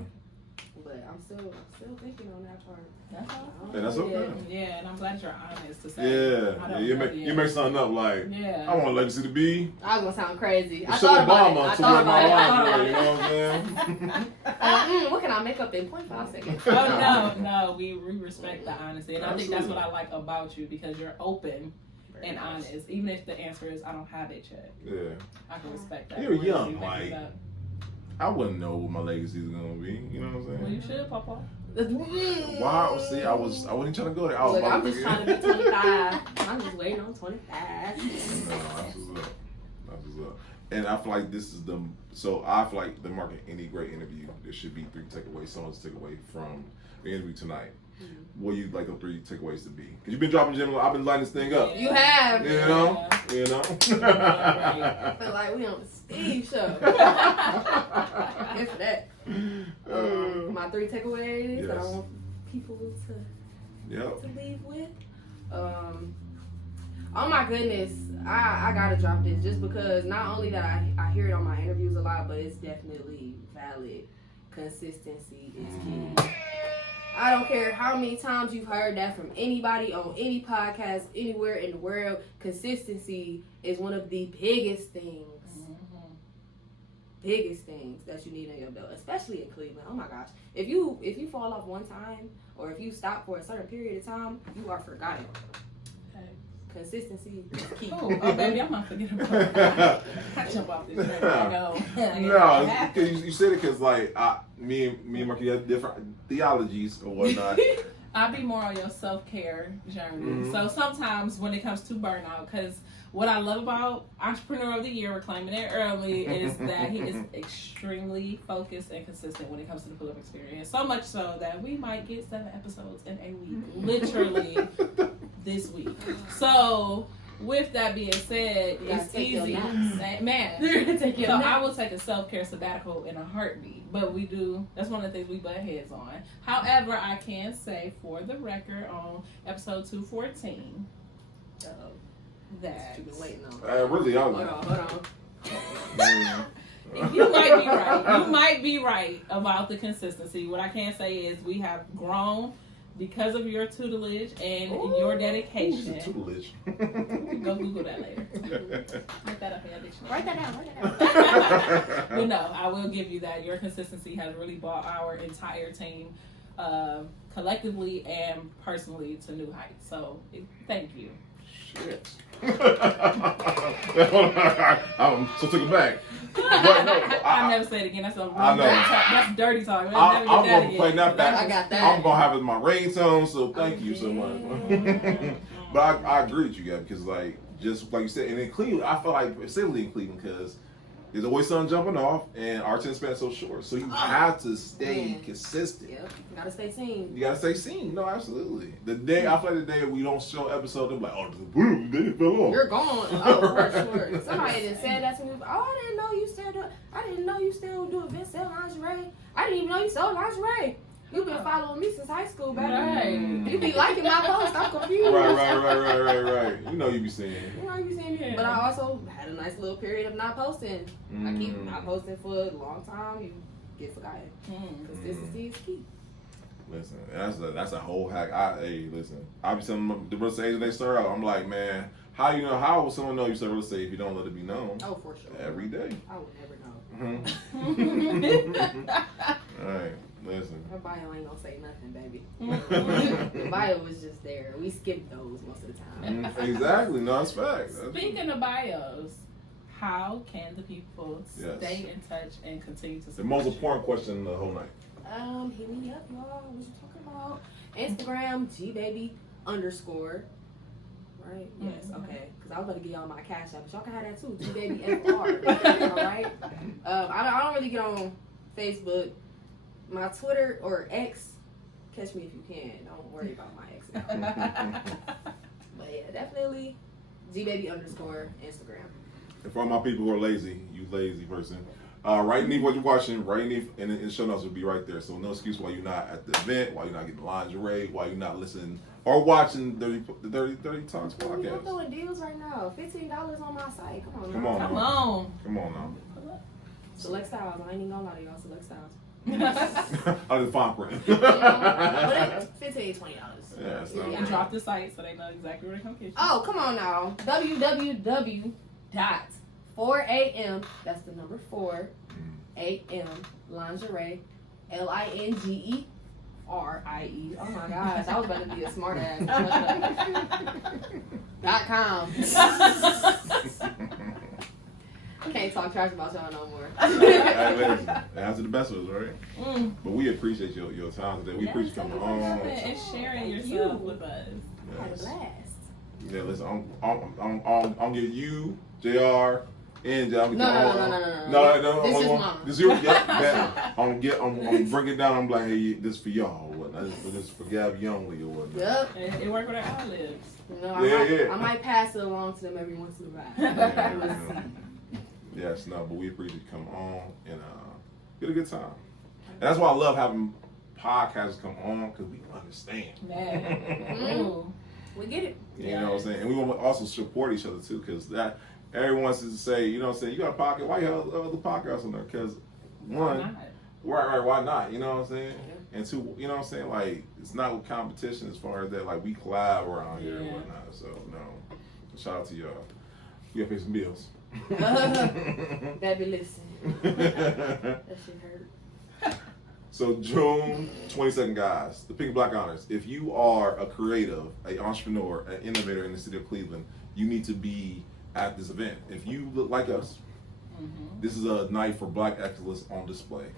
But I'm still thinking on that part. That's all. And that's okay. Yeah, and I'm glad you're honest to say. Yeah, you make something up like, yeah. I want legacy to be. I was gonna sound crazy. I Michelle thought about Obama it. I to thought wear my about it. lingerie, you know what I'm saying? What can I make up in 0.5 seconds? Oh no, we respect the honesty, and I think that's what I like about you because you're open and honest. Even if the answer is I don't have it yet. Yeah. I can respect that. You're young, you like. think about- I wouldn't know what my legacy is gonna be. You know what I'm saying? Well, you should, Papa. Wow. See, I wasn't trying to go there. I was Look, about I'm to just trying to be 25. I'm just waiting on 25. No, that's what's up. That's what's up. And I feel like this is I feel like the market any great interview, there should be 3 takeaways, songs to take away from the interview tonight. What do you like the 3 takeaways to be? Because you've been dropping gems. I've been lighting this thing up. You have. You know? I feel like we on the Steve show. Good for that. My 3 takeaways that I want people to leave with. Oh my goodness, I gotta drop this just because not only that I hear it on my interviews a lot, but it's definitely valid. Consistency is key. I don't care how many times you've heard that from anybody on any podcast anywhere in the world. Consistency is one of the biggest things. Biggest things that you need in your belt, especially in Cleveland. Oh my gosh. If you fall off one time or if you stop for a certain period of time, you are forgotten. Consistency is key. Oh, baby, I'm not forgetting about that. I jump off this train. I go. No, you said it because like me and Marky have different theologies or whatnot. I'll be more on your self-care journey. So sometimes when it comes to burnout, because what I love about Entrepreneur of the Year, we're claiming it early, is that he is extremely focused and consistent when it comes to the pull-up experience. So much so that we might get 7 episodes in a week, literally this week. So with that being said, it's easy. Man, so I will take a self-care sabbatical in a heartbeat. But we do, that's one of the things we butt heads on. However, I can say for the record on episode 214, that you've been waiting on. Really, hold on. You might be right. You might be right about the consistency. What I can say is we have grown because of your tutelage and your dedication. Tutelage. Go Google that later. Look that up in your dictionary. Write that down. But no, I will give you that. Your consistency has really brought our entire team collectively and personally to new heights. So thank you. Shit. I'm so took it back. But no, I never say it again. That's I know. That's dirty talk. I'm going to play that back. I got that. I'm going to have it in my ringtone, so thank you so much. But I agree with you, Gabby, because like, just like you said, and in Cleveland, I feel like, specifically in Cleveland, because there's always something jumping off, and our attention span is so short. So you have to stay consistent. Yep, you gotta stay seen. You gotta stay seen. No, absolutely. The day I feel like the day we don't show episode, they're like, oh, boom, they fell off. You're gone. Oh, for sure. Somebody just said that to me. Oh, I didn't know you still do events, sell lingerie. I didn't even know you sold lingerie. You've been following me since high school, baby. Right. You be liking my posts. I'm confused. Right. You know you be seeing. Me. But I also had a nice little period of not posting. I keep not posting for a long time. You get forgotten. Consistency is key. Listen, that's a whole hack. Listen. I be telling them the real estate agent they start out. I'm like, man, how will someone know you sell real estate if you don't let it be known? Oh, for sure. Every day. I would never know. All right. Listen. Her bio ain't gonna say nothing, baby. The bio was just there. We skipped those most of the time. Exactly. No, it's facts. Speaking of bios, how can the people stay in touch and continue to support the most important question the whole night? Hit me up, y'all. What you talking about? Instagram, Gbaby _ Right? Yes, okay. Because I was about to get y'all my cash app, but y'all can have that too. Gbaby FR. Alright? I don't really get on Facebook. My Twitter or X, catch me if you can. Don't worry about my X now. But yeah, definitely Gbaby _ Instagram. And for all my people who are lazy, you lazy person, right beneath what you're watching, right beneath, and the show notes will be right there. So no excuse why you're not at the event, why you're not getting lingerie, why you're not listening or watching the Dirty Talks I'm podcast. doing deals right now. $15 on my site. Come on. Come on, Come now. on. Come on now. Select styles. I ain't even gonna lie to y'all. Select styles. Other fine print. But $15, $20. Yeah, it's not And drop the site so they know exactly where to come get you. Oh, come on now. www.4am. That's the number 4. AM lingerie. LINGERIE. Oh my gosh, I was about to be a smart ass. .com. Can't talk trash about y'all no more. Hey, listen, that's the best of us, right? But we appreciate your time today. We appreciate you coming on. And sharing yourself with us. I had a blast. Yeah, listen, I'm giving you, JR, and No. This is mine. This is your, yeah, I'm bring it down. I'm like, hey, this for y'all or whatnot. This for Gabby only or whatnot. Yep. It worked with our lives. You know, Yeah. I might pass it along to them every once in a while. Yes, no, but we appreciate you coming on and get a good time. And that's why I love having podcasts come on because we understand. We get it. You know what I'm saying? And we want to also support each other too because that everyone wants to say, you know what I'm saying, you got a podcast, why you have other podcasts on there? Because one, right, why not? You know what I'm saying? Yeah. And two, you know what I'm saying? Like, it's not with competition as far as that, like, we collab around here and whatnot. So, no. Shout out to y'all. We gotta pay some bills. Baby, listen. That shit hurt. So June 22nd, guys, the Pink Black Honors. If you are a creative, an entrepreneur, an innovator in the city of Cleveland, you need to be at this event. If you look like us, this is a night for Black excellence on display.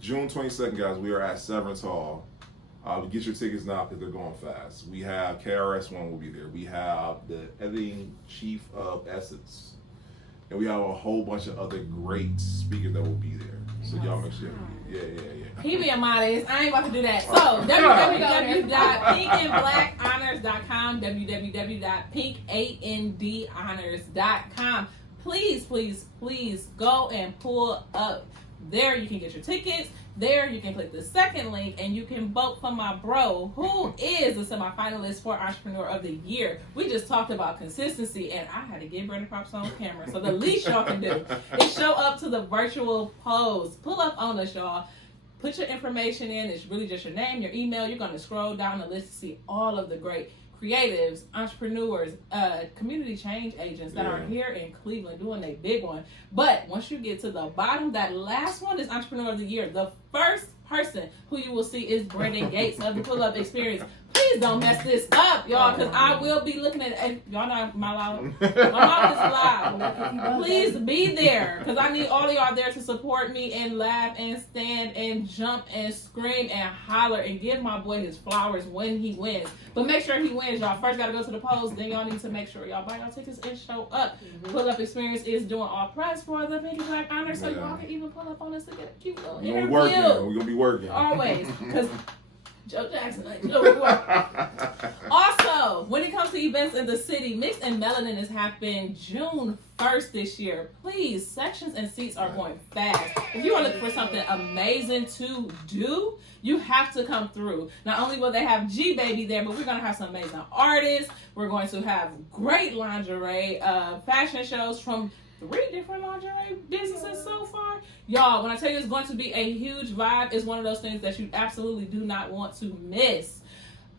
June 22nd, guys, we are at Severance Hall. Get your tickets now because they're going fast. We have KRS-One will be there. We have the editing chief of Essence. And we have a whole bunch of other great speakers that will be there. So y'all make sure. Yeah. He being modest. I ain't about to do that. So www.pinkandblackhonors.com, www.pinkandhonors.com. Please go and pull up. There you can get your tickets. There you can click the second link and you can vote for my bro, who is the semifinalist for Entrepreneur of the Year. We just talked about consistency and I had to give Brandon props on camera. So the least y'all can do is show up to the virtual polls. Pull up on us, y'all. Put your information in. It's really just your name, your email. You're going to scroll down the list to see all of the great creatives, entrepreneurs, community change agents that are here in Cleveland doing a big one. But once you get to the bottom, that last one is Entrepreneur of the Year. The first person who you will see is Brendan Gates of the Pull Up Experience. Please don't mess this up, y'all, because I will be looking at y'all know my mouth is loud. Please be there, because I need all of y'all there to support me and laugh and stand and jump and scream and holler and give my boy his flowers when he wins. But make sure he wins, y'all. First got to go to the polls, then y'all need to make sure y'all buy y'all tickets and show up. Pull Up Experience is doing all press for the Pink and Black Honors, so y'all can even pull up on us to get a cute little interview. We're going to be working. Always, because Joe Jackson. Also, when it comes to events in the city, Mix and Melanin is happening June 1st this year. Please, sections and seats are going fast. If you are looking for something amazing to do, you have to come through. Not only will they have Gbaby there, but we're going to have some amazing artists. We're going to have great lingerie, fashion shows from 3 different lingerie businesses so far. Y'all, when I tell you it's going to be a huge vibe, it's one of those things that you absolutely do not want to miss.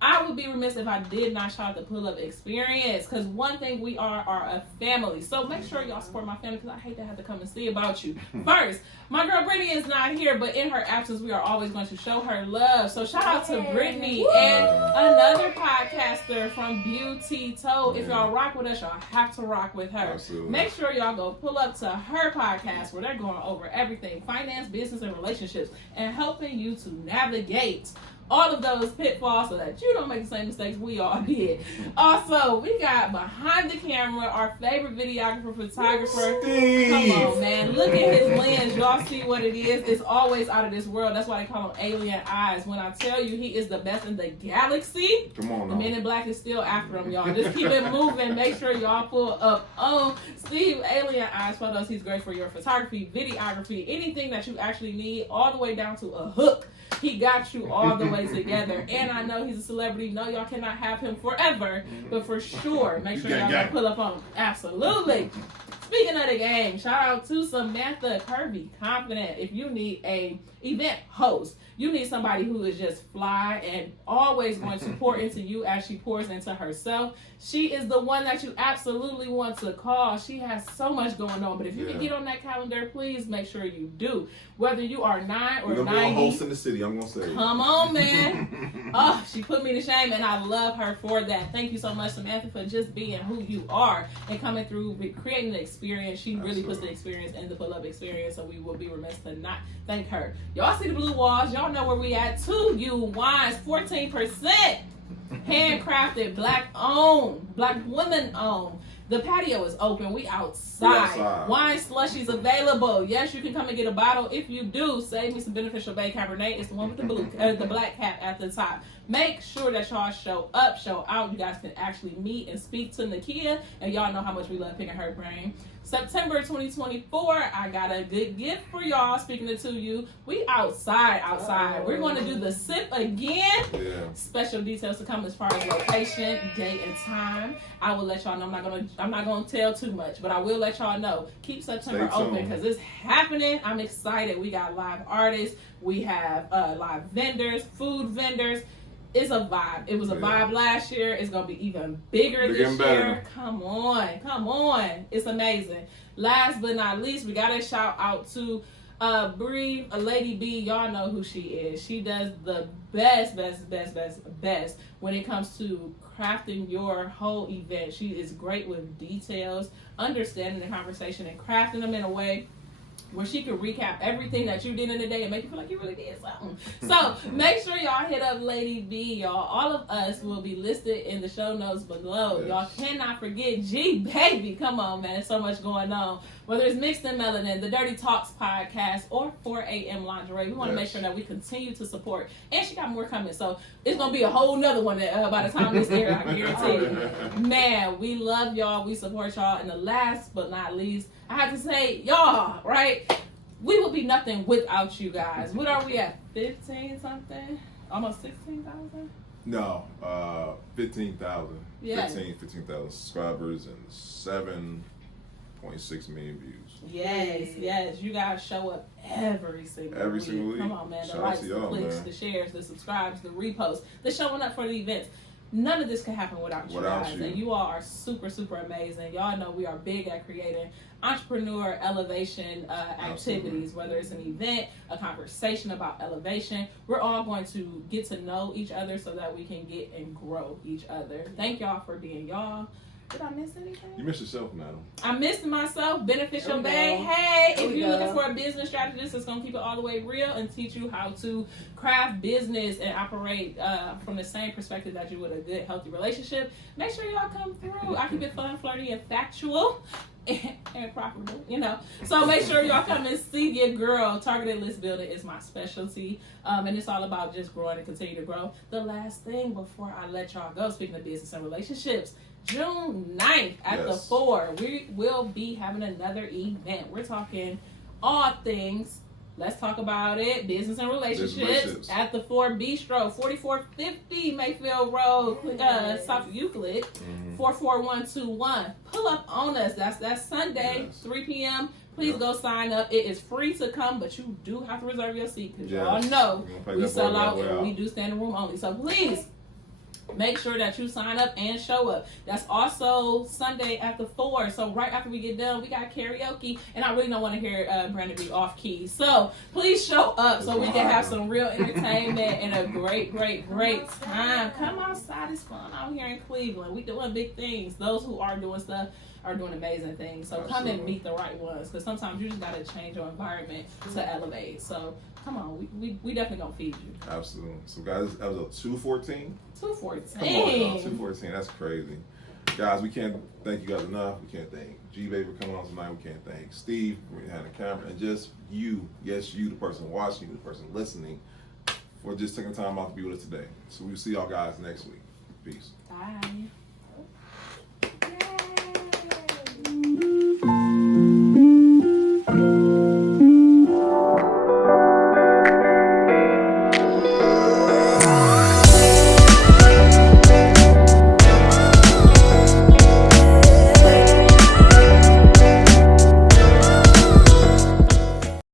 I would be remiss if I did not shout out the Pull Up Experience, because one thing we are a family. So make sure y'all support my family, because I hate to have to come and see about you. First, my girl Brittany is not here, but in her absence, we are always going to show her love. So shout out to Brittany and another podcaster from Beauty Toe. If y'all rock with us, y'all have to rock with her. Absolutely. Make sure y'all go pull up to her podcast where they're going over everything, finance, business, and relationships, and helping you to navigate all of those pitfalls so that you don't make the same mistakes we all did. Also, we got behind the camera our favorite videographer, photographer. Steve. Come on, man. Look at his lens. Y'all see what it is. It's always out of this world. That's why they call him Alien Eyes. When I tell you he is the best in the galaxy, Come on now. the Men in Black is still after him, y'all. Just keep it moving. Make sure y'all pull up on Steve Alien Eyes photos. He's great for your photography, videography, anything that you actually need, all the way down to a hook. He got you all the way together. And I know he's a celebrity. No, y'all cannot have him forever. But for sure, make sure y'all gonna pull up on him. Absolutely. Speaking of the game, shout out to Samantha Kirby Confident. If you need a event host, you need somebody who is just fly and always going to pour into you as she pours into herself. She is the one that you absolutely want to call. She has so much going on, but if you can get on that calendar, please make sure you do. Whether you are 9 or 90. You're host in the city, I'm gonna say. Come on, man. Oh, she put me to shame, and I love her for that. Thank you so much, Samantha, for just being who you are and coming through, creating the experience. She really puts the experience in the pull-up experience, so we will be remiss to not thank her. Y'all see the blue walls. Y'all know where we at. 2U Wines, 14%. Handcrafted, black owned, black women owned. The patio is open. We outside. Wine slushies available. Yes, you can come and get a bottle. If you do, save me some Beneficial Bay Cabernet. It's the one with the black cap at the top. Make sure that y'all show up, show out. You guys can actually meet and speak to Nakia, and y'all know how much we love picking her brain. September 2024, I got a good gift for y'all. Speaking to you, we outside. We're going to do the sip again. Yeah. Special details to come as far as location, date, and time. I will let y'all know. I'm not gonna tell too much, but I will let y'all know. Keep September open because it's happening. I'm excited. We got live artists. We have live vendors, food vendors. It's a vibe. It was a vibe last year. It's going to be even bigger this year. Come on. It's amazing. Last but not least, we got to shout out to Bree, a Lady B. Y'all know who she is. She does the best when it comes to crafting your whole event. She is great with details, understanding the conversation, and crafting them in a way where she can recap everything that you did in the day and make you feel like you really did something. So make sure y'all hit up Lady B, y'all. All of us will be listed in the show notes below. Yes. Y'all cannot forget Gbaby. Come on, man. There's so much going on. Whether it's Mixed in Melanin, the Dirty Talks podcast, or 4 a.m. lingerie, we want to make sure that we continue to support. And she got more coming. So it's going to be a whole nother one that, by the time this airs, I guarantee you. Man, we love y'all. We support y'all. And the last but not least, I have to say, y'all, right? We would be nothing without you guys. What are we at? 15 something? Almost 16,000? No, 15,000. Yeah. 15,000 subscribers and 7.6 million views. Yes. You guys show up every single week. Come on, man. The likes, the clicks, the shares, the subscribes, the reposts, the showing up for the events. None of this could happen without you guys. And you all are super, super amazing. Y'all know we are big at creating entrepreneur elevation activities, whether it's an event, a conversation about elevation. We're all going to get to know each other so that we can get and grow each other. Thank y'all for being y'all. Did I miss anything? You missed yourself, madam. I missed myself. Beneficial Bay. Hey, if you're looking for a business strategist that's going to keep it all the way real and teach you how to craft business and operate from the same perspective that you would a good, healthy relationship, make sure y'all come through. I keep it fun, flirty, and factual. And profitable, you know. So make sure y'all come and see your girl. Targeted list building is my specialty. And it's all about just growing and continue to grow. The last thing before I let y'all go, speaking of business and relationships, June 9th at the 4, we will be having another event. We're talking all things. Let's talk about it. Business and relationships at the 4 Bistro, 4450 Mayfield Road, South Euclid, 44121. Pull up on us. That's Sunday, 3 p.m. Please go sign up. It is free to come, but you do have to reserve your seat because y'all know we sell out and we do standing room only. So please make sure that you sign up and show up. That's also Sunday at the 4. So right after we get done, we got karaoke. And I really don't want to hear Brandon be off key. So please show up so we can have some real entertainment and a great time. Come outside. It's fun out here in Cleveland. We doing big things. Those who are doing stuff are doing amazing things. So come and meet the right ones. Because sometimes you just got to change your environment to elevate. So come on, we definitely gonna feed you. Absolutely. So guys, this episode 214. 214. Come on, y'all, 214. That's crazy. Guys, we can't thank you guys enough. We can't thank Gbaby for coming on tonight. We can't thank Steve for behind the camera. And just you, yes, you, the person watching, the person listening, for just taking time out to be with us today. So we'll see y'all guys next week. Peace. Bye.